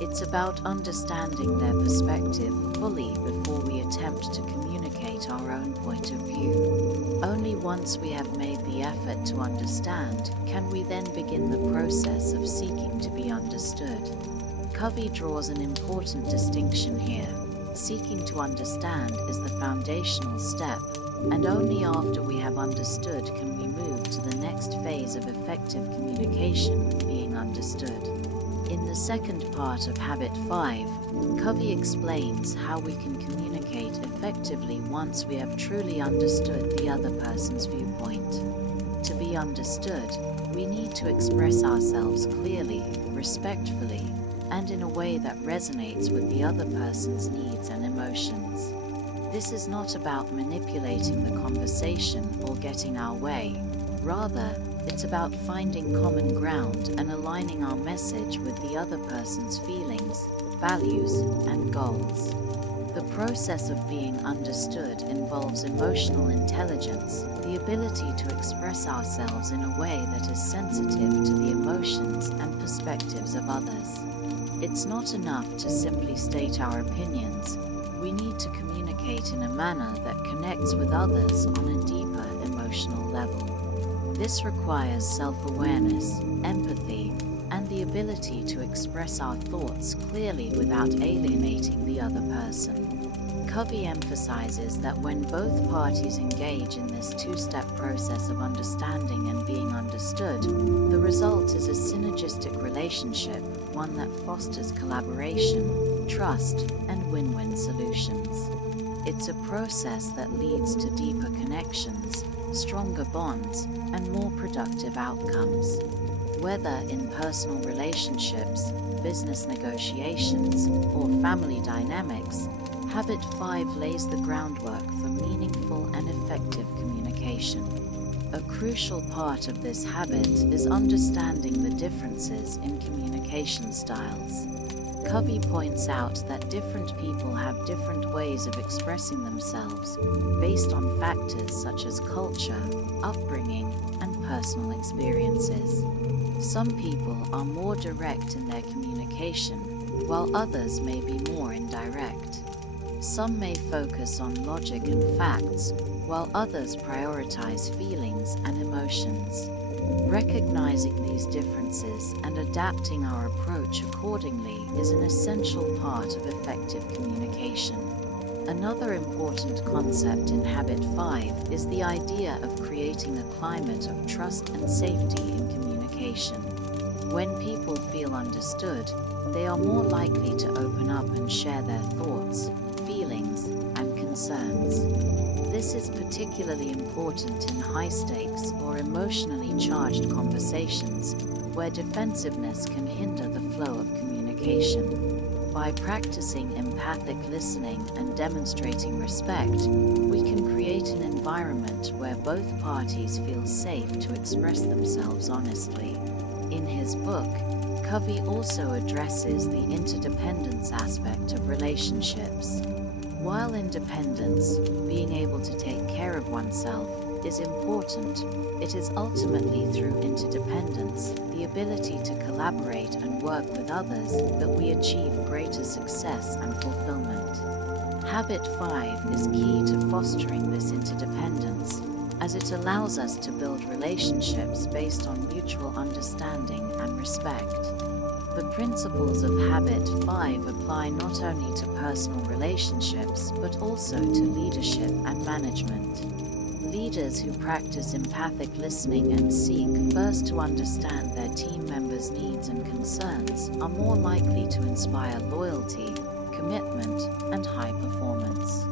It's about understanding their perspective fully before we attempt to communicate our own point of view. Only once we have made the effort to understand can we then begin the process of seeking to be understood. Covey draws an important distinction here. Seeking to understand is the foundational step, and only after we have understood can we move to the next phase of effective communication, being understood. In the second part of Habit 5, Covey explains how we can communicate effectively once we have truly understood the other person's viewpoint. To be understood, we need to express ourselves clearly, respectfully, and in a way that resonates with the other person's needs and emotions. This is not about manipulating the conversation or getting our way. Rather, it's about finding common ground and aligning our message with the other person's feelings, values, and goals. The process of being understood involves emotional intelligence, the ability to express ourselves in a way that is sensitive to the emotions and perspectives of others. It's not enough to simply state our opinions. We need to communicate in a manner that connects with others on a deeper emotional level. This requires self-awareness, empathy, and the ability to express our thoughts clearly without alienating the other person. Covey emphasizes that when both parties engage in this two-step process of understanding and being understood, the result is a synergistic relationship, one that fosters collaboration, trust, and win-win solutions. It's a process that leads to deeper connections, stronger bonds, and more productive outcomes. Whether in personal relationships, business negotiations, or family dynamics, Habit 5 lays the groundwork for meaningful and effective communication. A crucial part of this habit is understanding the differences in communication styles. Covey points out that different people have different ways of expressing themselves based on factors such as culture, upbringing, and personal experiences. Some people are more direct in their communication, while others may be more indirect. Some may focus on logic and facts, while others prioritize feelings and emotions. Recognizing these differences and adapting our approach accordingly is an essential part of effective communication. Another important concept in Habit 5 is the idea of creating a climate of trust and safety in communication. When people feel understood, they are more likely to open up and share their thoughts, feelings, and concerns. This is particularly important in high-stakes or emotionally charged conversations, where defensiveness can hinder the flow of communication. By practicing empathic listening and demonstrating respect, we can create an environment where both parties feel safe to express themselves honestly. In his book, Covey also addresses the interdependence aspect of relationships. While independence, being able to take care of oneself, is important, it is ultimately through interdependence, the ability to collaborate and work with others, that we achieve greater success and fulfillment. Habit 5 is key to fostering this interdependence, as it allows us to build relationships based on mutual understanding and respect. The principles of Habit 5 apply not only to personal relationships but also to leadership and management. Leaders who practice empathic listening and seek first to understand their team members' needs and concerns are more likely to inspire loyalty, commitment, and high performance.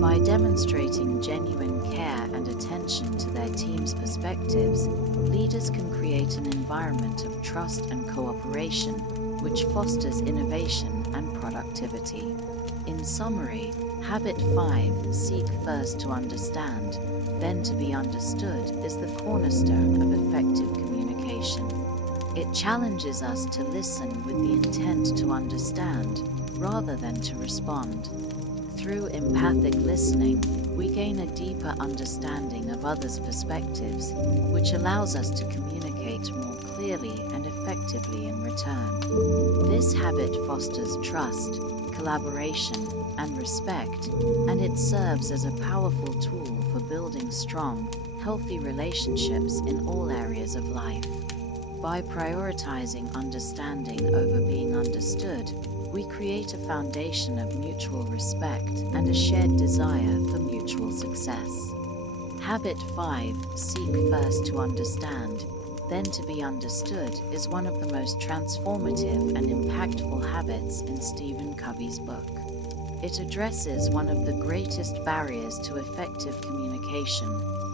By demonstrating genuine care and attention to their team's perspectives, leaders can create an environment of trust and cooperation, which fosters innovation and productivity. In summary, Habit 5, seek first to understand, then to be understood, is the cornerstone of effective communication. It challenges us to listen with the intent to understand, rather than to respond. Through empathic listening, we gain a deeper understanding of others' perspectives, which allows us to communicate more clearly and effectively in return. This habit fosters trust, collaboration, and respect, and it serves as a powerful tool for building strong, healthy relationships in all areas of life. By prioritizing understanding over being understood, we create a foundation of mutual respect and a shared desire for mutual success. Habit 5, seek first to understand, then to be understood is one of the most transformative and impactful habits in Stephen Covey's book. It addresses one of the greatest barriers to effective communication,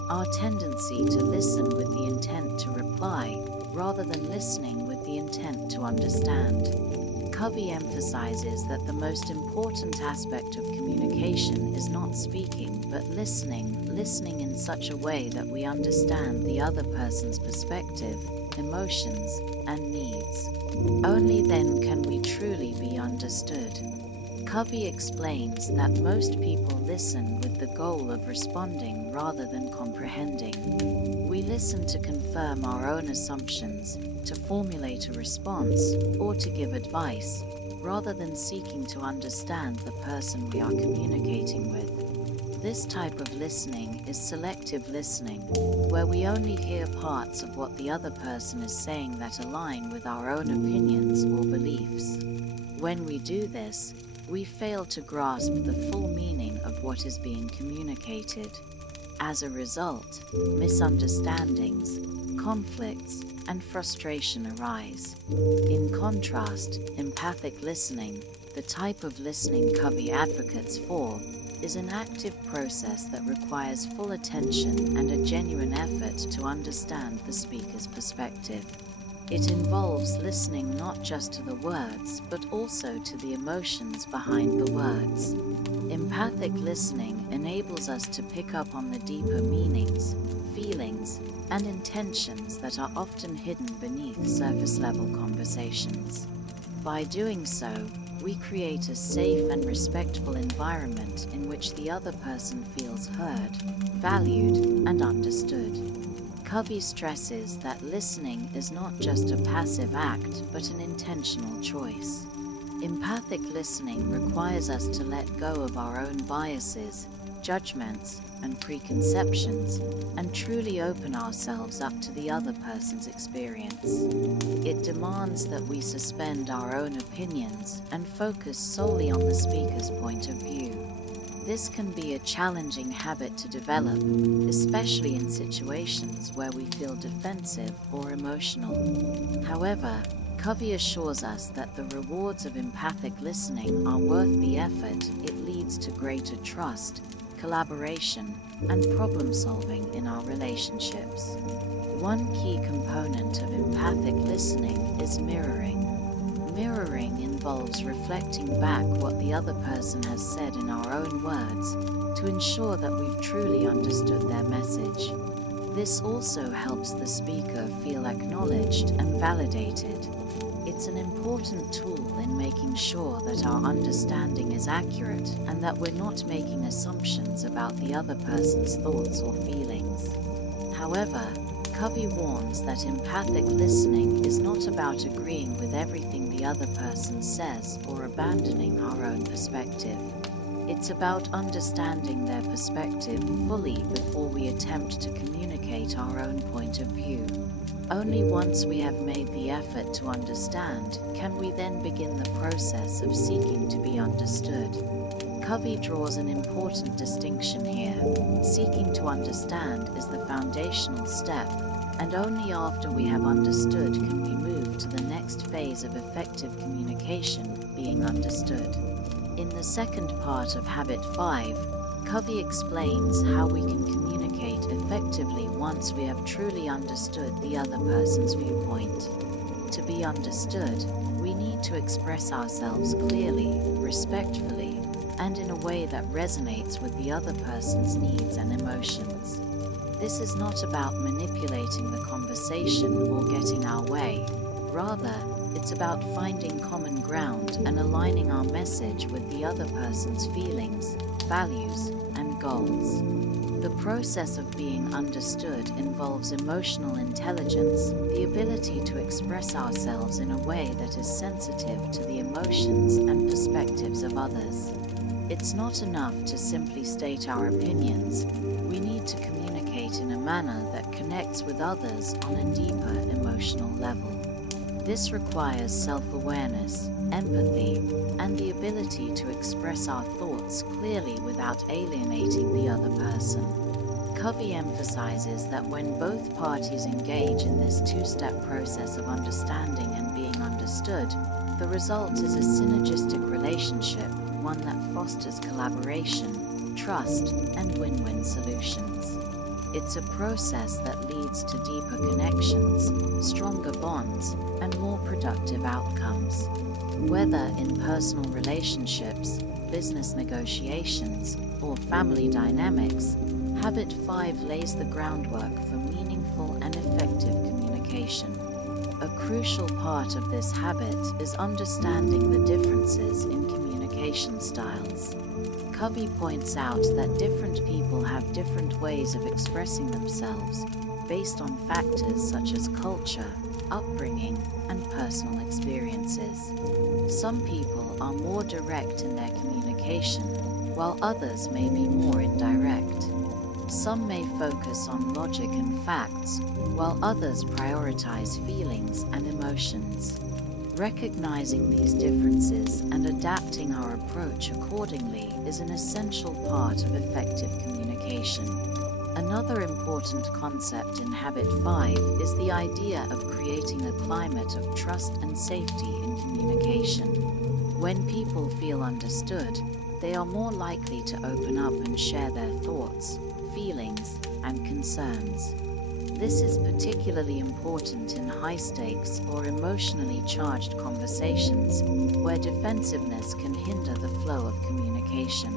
our tendency to listen with the intent to reply, rather than listening with the intent to understand. Covey emphasizes that the most important aspect of communication is not speaking, but listening in such a way that we understand the other person's perspective, emotions, and needs. Only then can we truly be understood. Covey explains that most people listen with the goal of responding rather than comprehending. We listen to confirm our own assumptions, to formulate a response, or to give advice, rather than seeking to understand the person we are communicating with. This type of listening is selective listening, where we only hear parts of what the other person is saying that align with our own opinions or beliefs. When we do this, we fail to grasp the full meaning of what is being communicated. As a result, misunderstandings, conflicts, and frustration arise. In contrast, empathic listening, the type of listening Covey advocates for, is an active process that requires full attention and a genuine effort to understand the speaker's perspective. It involves listening not just to the words, but also to the emotions behind the words. Empathic listening enables us to pick up on the deeper meanings, feelings, and intentions that are often hidden beneath surface-level conversations. By doing so, we create a safe and respectful environment in which the other person feels heard, valued, and understood. Covey stresses that listening is not just a passive act, but an intentional choice. Empathic listening requires us to let go of our own biases, judgments, and preconceptions, and truly open ourselves up to the other person's experience. It demands that we suspend our own opinions and focus solely on the speaker's point of view. This can be a challenging habit to develop, especially in situations where we feel defensive or emotional. However, Covey assures us that the rewards of empathic listening are worth the effort. It leads to greater trust, collaboration, and problem-solving in our relationships. One key component of empathic listening is mirroring. Mirroring involves reflecting back what the other person has said in our own words to ensure that we've truly understood their message. This also helps the speaker feel acknowledged and validated. It's an important tool in making sure that our understanding is accurate and that we're not making assumptions about the other person's thoughts or feelings. However, Covey warns that empathic listening is not about agreeing with everything the other person says or abandoning our own perspective. It's about understanding their perspective fully before we attempt to communicate our own point of view. Only once we have made the effort to understand can we then begin the process of seeking to be understood. Covey draws an important distinction here. Seeking to understand is the foundational step, and only after we have understood can we move to the next phase of effective communication, being understood. In the second part of Habit 5, Covey explains how we can communicate effectively once we have truly understood the other person's viewpoint. To be understood, we need to express ourselves clearly, respectfully, and in a way that resonates with the other person's needs and emotions. This is not about manipulating the conversation or getting our way. Rather, it's about finding common ground and aligning our message with the other person's feelings, values, and goals. The process of being understood involves emotional intelligence, the ability to express ourselves in a way that is sensitive to the emotions and perspectives of others. It's not enough to simply state our opinions. We need to communicate in a manner that connects with others on a deeper emotional level. This requires self-awareness, empathy, and the ability to express our thoughts clearly without alienating the other person. Covey emphasizes that when both parties engage in this two-step process of understanding and being understood, the result is a synergistic relationship, one that fosters collaboration, trust, and win-win solutions. It's a process that leads to deeper connections, stronger bonds, and more productive outcomes. Whether in personal relationships, business negotiations, or family dynamics, Habit 5 lays the groundwork for meaningful and effective communication. A crucial part of this habit is understanding the differences in communication styles. Covey points out that different people have different ways of expressing themselves based on factors such as culture, upbringing, and personal experiences. Some people are more direct in their communication, while others may be more indirect. Some may focus on logic and facts, while others prioritize feelings and emotions. Recognizing these differences and adapting our approach accordingly is an essential part of effective communication. Another important concept in Habit 5 is the idea of creating a climate of trust and safety in communication. When people feel understood, they are more likely to open up and share their thoughts, feelings, and concerns. This is particularly important in high-stakes or emotionally charged conversations where defensiveness can hinder the flow of communication.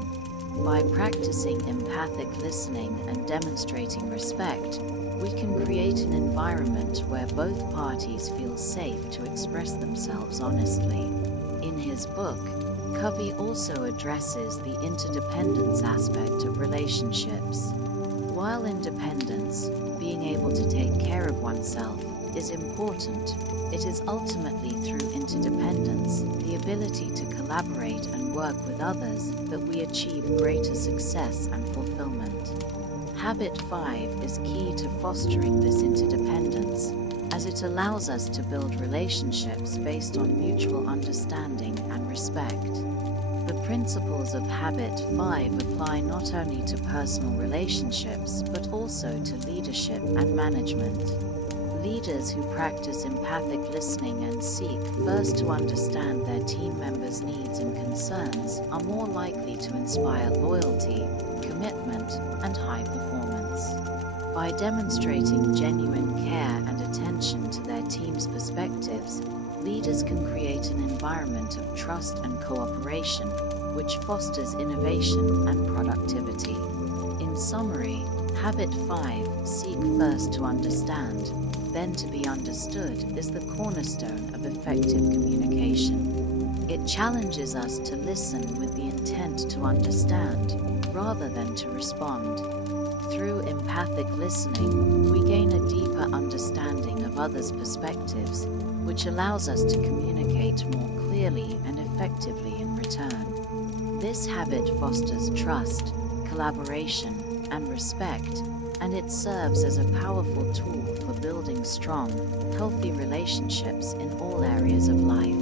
By practicing empathic listening and demonstrating respect, we can create an environment where both parties feel safe to express themselves honestly. In his book, Covey also addresses the interdependence aspect of relationships. While independence, being able to take care of oneself, is important, it is ultimately through interdependence, the ability to collaborate and work with others, that we achieve greater success and fulfillment. Habit 5 is key to fostering this interdependence, as it allows us to build relationships based on mutual understanding and respect. The principles of Habit 5 apply not only to personal relationships but also to leadership and management. Leaders who practice empathic listening and seek first to understand their team members' needs and concerns are more likely to inspire loyalty, commitment, and high performance. By demonstrating genuine care and attention to their team's perspectives, leaders can create an environment of trust and cooperation, which fosters innovation and productivity. In summary, Habit 5, seek first to understand, then to be understood, is the cornerstone of effective communication. It challenges us to listen with the intent to understand, rather than to respond. Through empathic listening, we gain a deeper understanding of others' perspectives, which allows us to communicate more clearly and effectively in return. This habit fosters trust, collaboration, and respect, and it serves as a powerful tool for building strong, healthy relationships in all areas of life.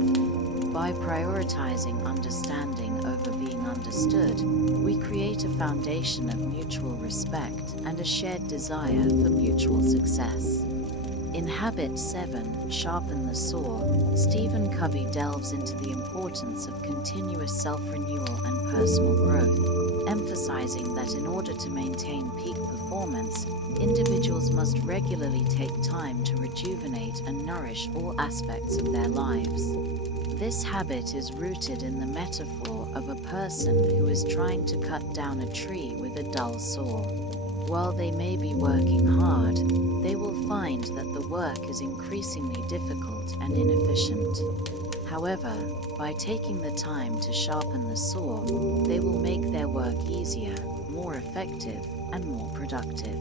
By prioritizing understanding over being understood, we create a foundation of mutual respect and a shared desire for mutual success. In Habit 7, Sharpen the Saw, Stephen Covey delves into the importance of continuous self-renewal and personal growth, emphasizing that in order to maintain peak performance, individuals must regularly take time to rejuvenate and nourish all aspects of their lives. This habit is rooted in the metaphor of a person who is trying to cut down a tree with a dull saw. While they may be working hard, they will find that the work is increasingly difficult and inefficient. However, by taking the time to sharpen the saw, they will make their work easier, more effective, and more productive.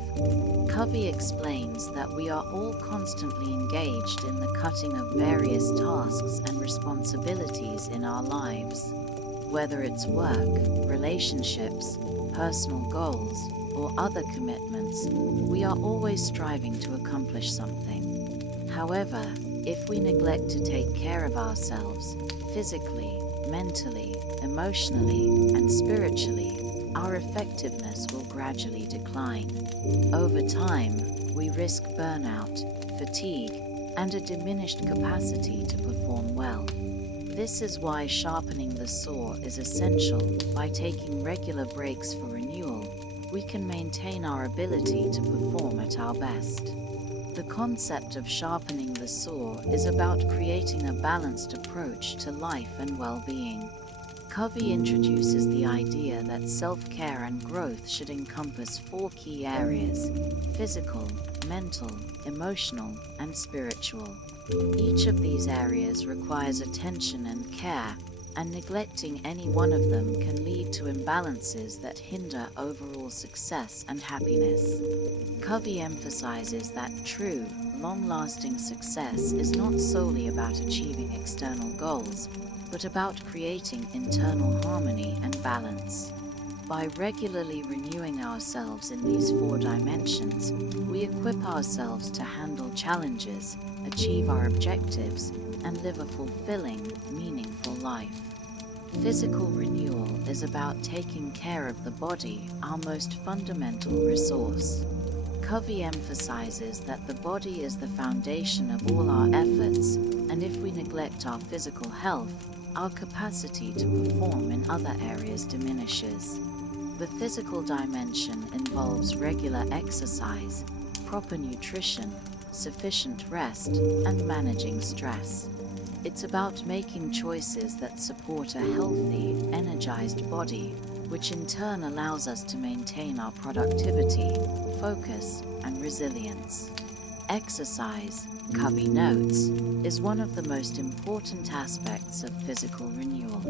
Covey explains that we are all constantly engaged in the cutting of various tasks and responsibilities in our lives. Whether it's work, relationships, personal goals, or other commitments, we are always striving to accomplish something. However, if we neglect to take care of ourselves, physically, mentally, emotionally, and spiritually, our effectiveness will gradually decline. Over time, we risk burnout, fatigue, and a diminished capacity to perform well. This is why sharpening the saw is essential. By taking regular breaks for renewal, we can maintain our ability to perform at our best. The concept of sharpening the saw is about creating a balanced approach to life and well-being. Covey introduces the idea that self-care and growth should encompass 4 key areas: physical, mental, emotional, and spiritual. Each of these areas requires attention and care, and neglecting any one of them can lead to imbalances that hinder overall success and happiness. Covey emphasizes that true, long-lasting success is not solely about achieving external goals, but about creating internal harmony and balance. By regularly renewing ourselves in these 4 dimensions, we equip ourselves to handle challenges, achieve our objectives, and live a fulfilling, meaningful life. Physical renewal is about taking care of the body, our most fundamental resource. Covey emphasizes that the body is the foundation of all our efforts, and if we neglect our physical health, our capacity to perform in other areas diminishes. The physical dimension involves regular exercise, proper nutrition, sufficient rest, and managing stress. It's about making choices that support a healthy, energized body, which in turn allows us to maintain our productivity, focus, and resilience. Exercise, Covey notes, is one of the most important aspects of physical renewal.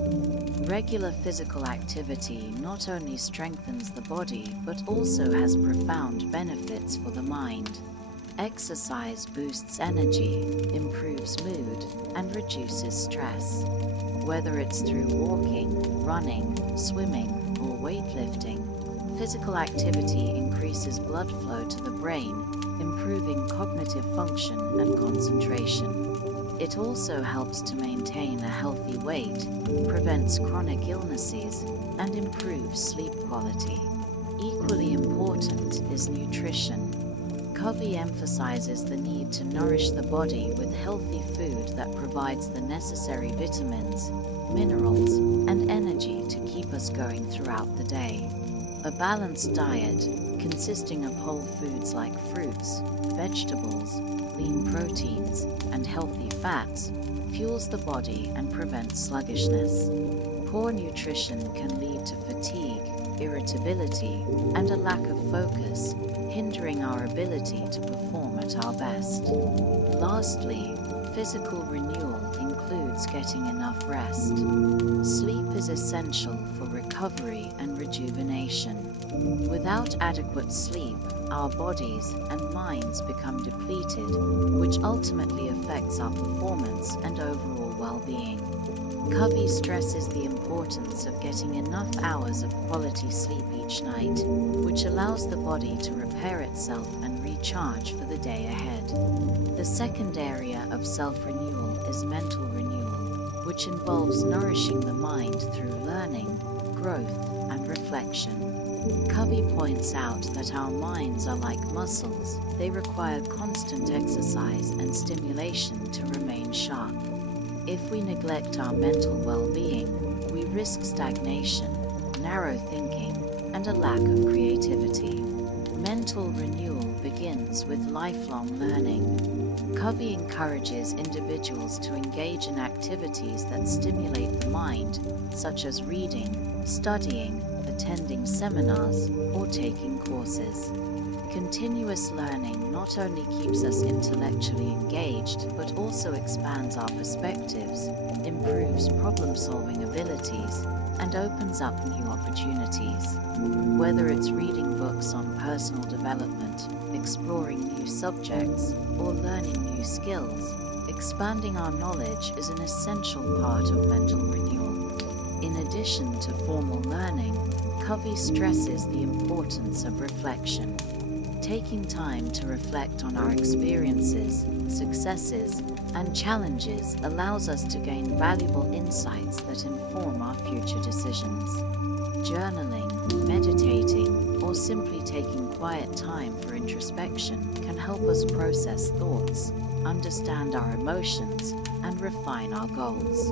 Regular physical activity not only strengthens the body, but also has profound benefits for the mind. Exercise boosts energy, improves mood, and reduces stress. Whether it's through walking, running, swimming, or weightlifting, physical activity increases blood flow to the brain, improving cognitive function and concentration. It also helps to maintain a healthy weight, prevents chronic illnesses, and improves sleep quality. Equally important is nutrition. Covey emphasizes the need to nourish the body with healthy food that provides the necessary vitamins, minerals, and energy to keep us going throughout the day. A balanced diet, consisting of whole foods like fruits, vegetables, lean proteins, and healthy fats, fuels the body and prevents sluggishness. Poor nutrition can lead to fatigue, irritability, and a lack of focus, hindering our ability to perform at our best. Lastly, physical renewal includes getting enough rest. Sleep is essential for recovery and rejuvenation. Without adequate sleep, our bodies and minds become depleted, which ultimately affects our performance and overall well-being. Covey stresses the importance of getting enough hours of quality sleep each night, which allows the body to repair itself and recharge for the day ahead. The second area of self-renewal is mental renewal, which involves nourishing the mind through learning, growth, and reflection. Covey points out that our minds are like muscles. They require constant exercise and stimulation to remain sharp. If we neglect our mental well-being, we risk stagnation, narrow thinking, and a lack of creativity. Mental renewal begins with lifelong learning. Covey encourages individuals to engage in activities that stimulate the mind, such as reading, studying, attending seminars, or taking courses. Continuous learning not only keeps us intellectually engaged, but also expands our perspectives, improves problem-solving abilities, and opens up new opportunities. Whether it's reading books on personal development, exploring new subjects, or learning new skills, expanding our knowledge is an essential part of mental renewal. In addition to formal learning, Covey stresses the importance of reflection. Taking time to reflect on our experiences, successes, and challenges allows us to gain valuable insights that inform our future decisions. Journaling, Meditating, or simply taking quiet time for introspection, can help us process thoughts, understand our emotions, and refine our goals.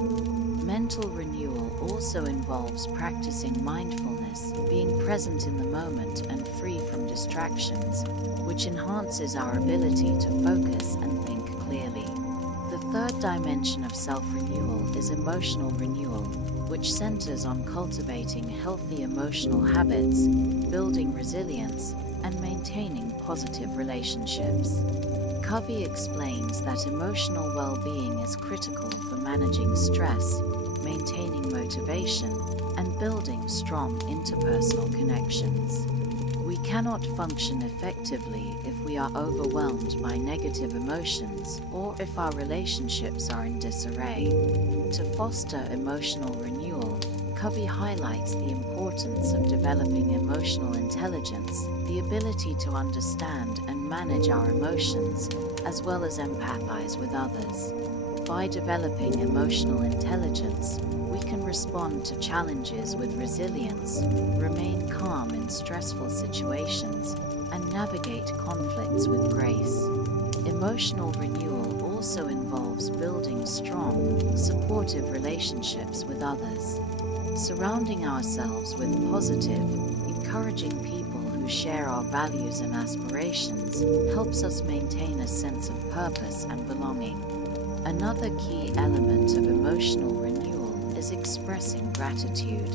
Mental renewal also involves practicing mindfulness, being present in the moment and free from distractions, which enhances our ability to focus and think clearly. The third dimension of self-renewal is emotional renewal, which centers on cultivating healthy emotional habits, building resilience, and maintaining positive relationships. Covey explains that emotional well-being is critical for managing stress, maintaining motivation, and building strong interpersonal connections. We cannot function effectively if we are overwhelmed by negative emotions or if our relationships are in disarray. To foster emotional renewal, Covey highlights the importance of developing emotional intelligence, the ability to understand and manage our emotions, as well as empathize with others. By developing emotional intelligence, we can respond to challenges with resilience, remain calm in stressful situations, and navigate conflicts with grace. Emotional renewal also involves building strong, supportive relationships with others. Surrounding ourselves with positive, encouraging people who share our values and aspirations helps us maintain a sense of purpose and belonging. Another key element of emotional renewal is expressing gratitude.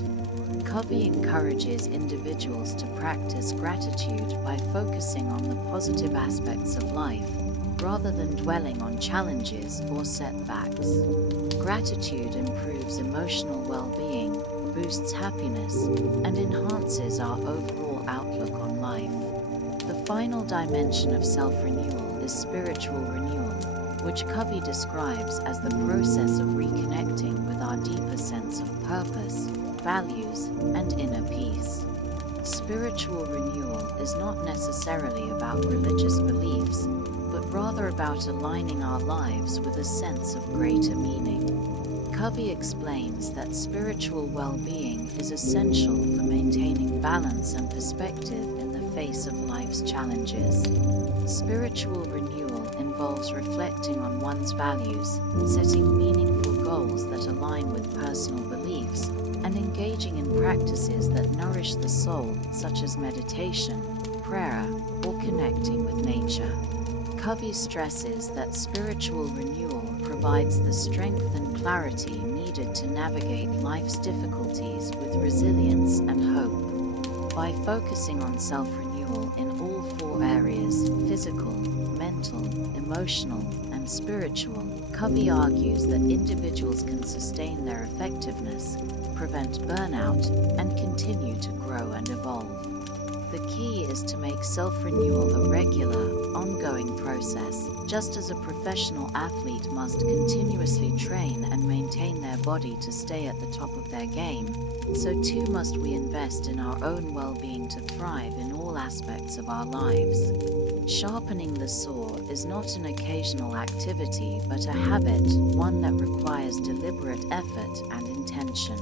Covey encourages individuals to practice gratitude by focusing on the positive aspects of life, rather than dwelling on challenges or setbacks. Gratitude improves emotional well-being, boosts happiness, and enhances our overall outlook on life. The final dimension of self-renewal is spiritual renewal, which Covey describes as the process of reconnecting with our deeper sense of purpose, values, and inner peace. Spiritual renewal is not necessarily about religious beliefs, but rather about aligning our lives with a sense of greater meaning. Covey explains that spiritual well-being is essential for maintaining balance and perspective in the face of life's challenges. Spiritual renewal involves reflecting on one's values, setting meaningful goals that align with personal beliefs, and engaging in practices that nourish the soul, such as meditation, prayer, or connecting with nature. Covey stresses that spiritual renewal provides the strength and clarity needed to navigate life's difficulties with resilience and hope. By focusing on self-renewal in all four areas, physical, mental, emotional, and spiritual, Covey argues that individuals can sustain their effectiveness, prevent burnout, and continue to grow and evolve. The key is to make self-renewal a regular, ongoing process. Just as a professional athlete must continuously train and maintain their body to stay at the top of their game, so too must we invest in our own well-being to thrive in all aspects of our lives. Sharpening the saw is not an occasional activity but a habit, one that requires deliberate effort and intention.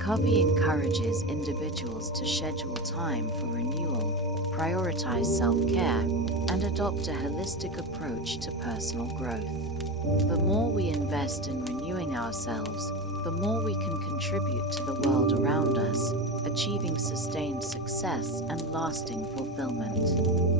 Covey encourages individuals to schedule time for renewal, prioritize self-care, and adopt a holistic approach to personal growth. The more we invest in renewing ourselves, the more we can contribute to the world around us, achieving sustained success and lasting fulfillment.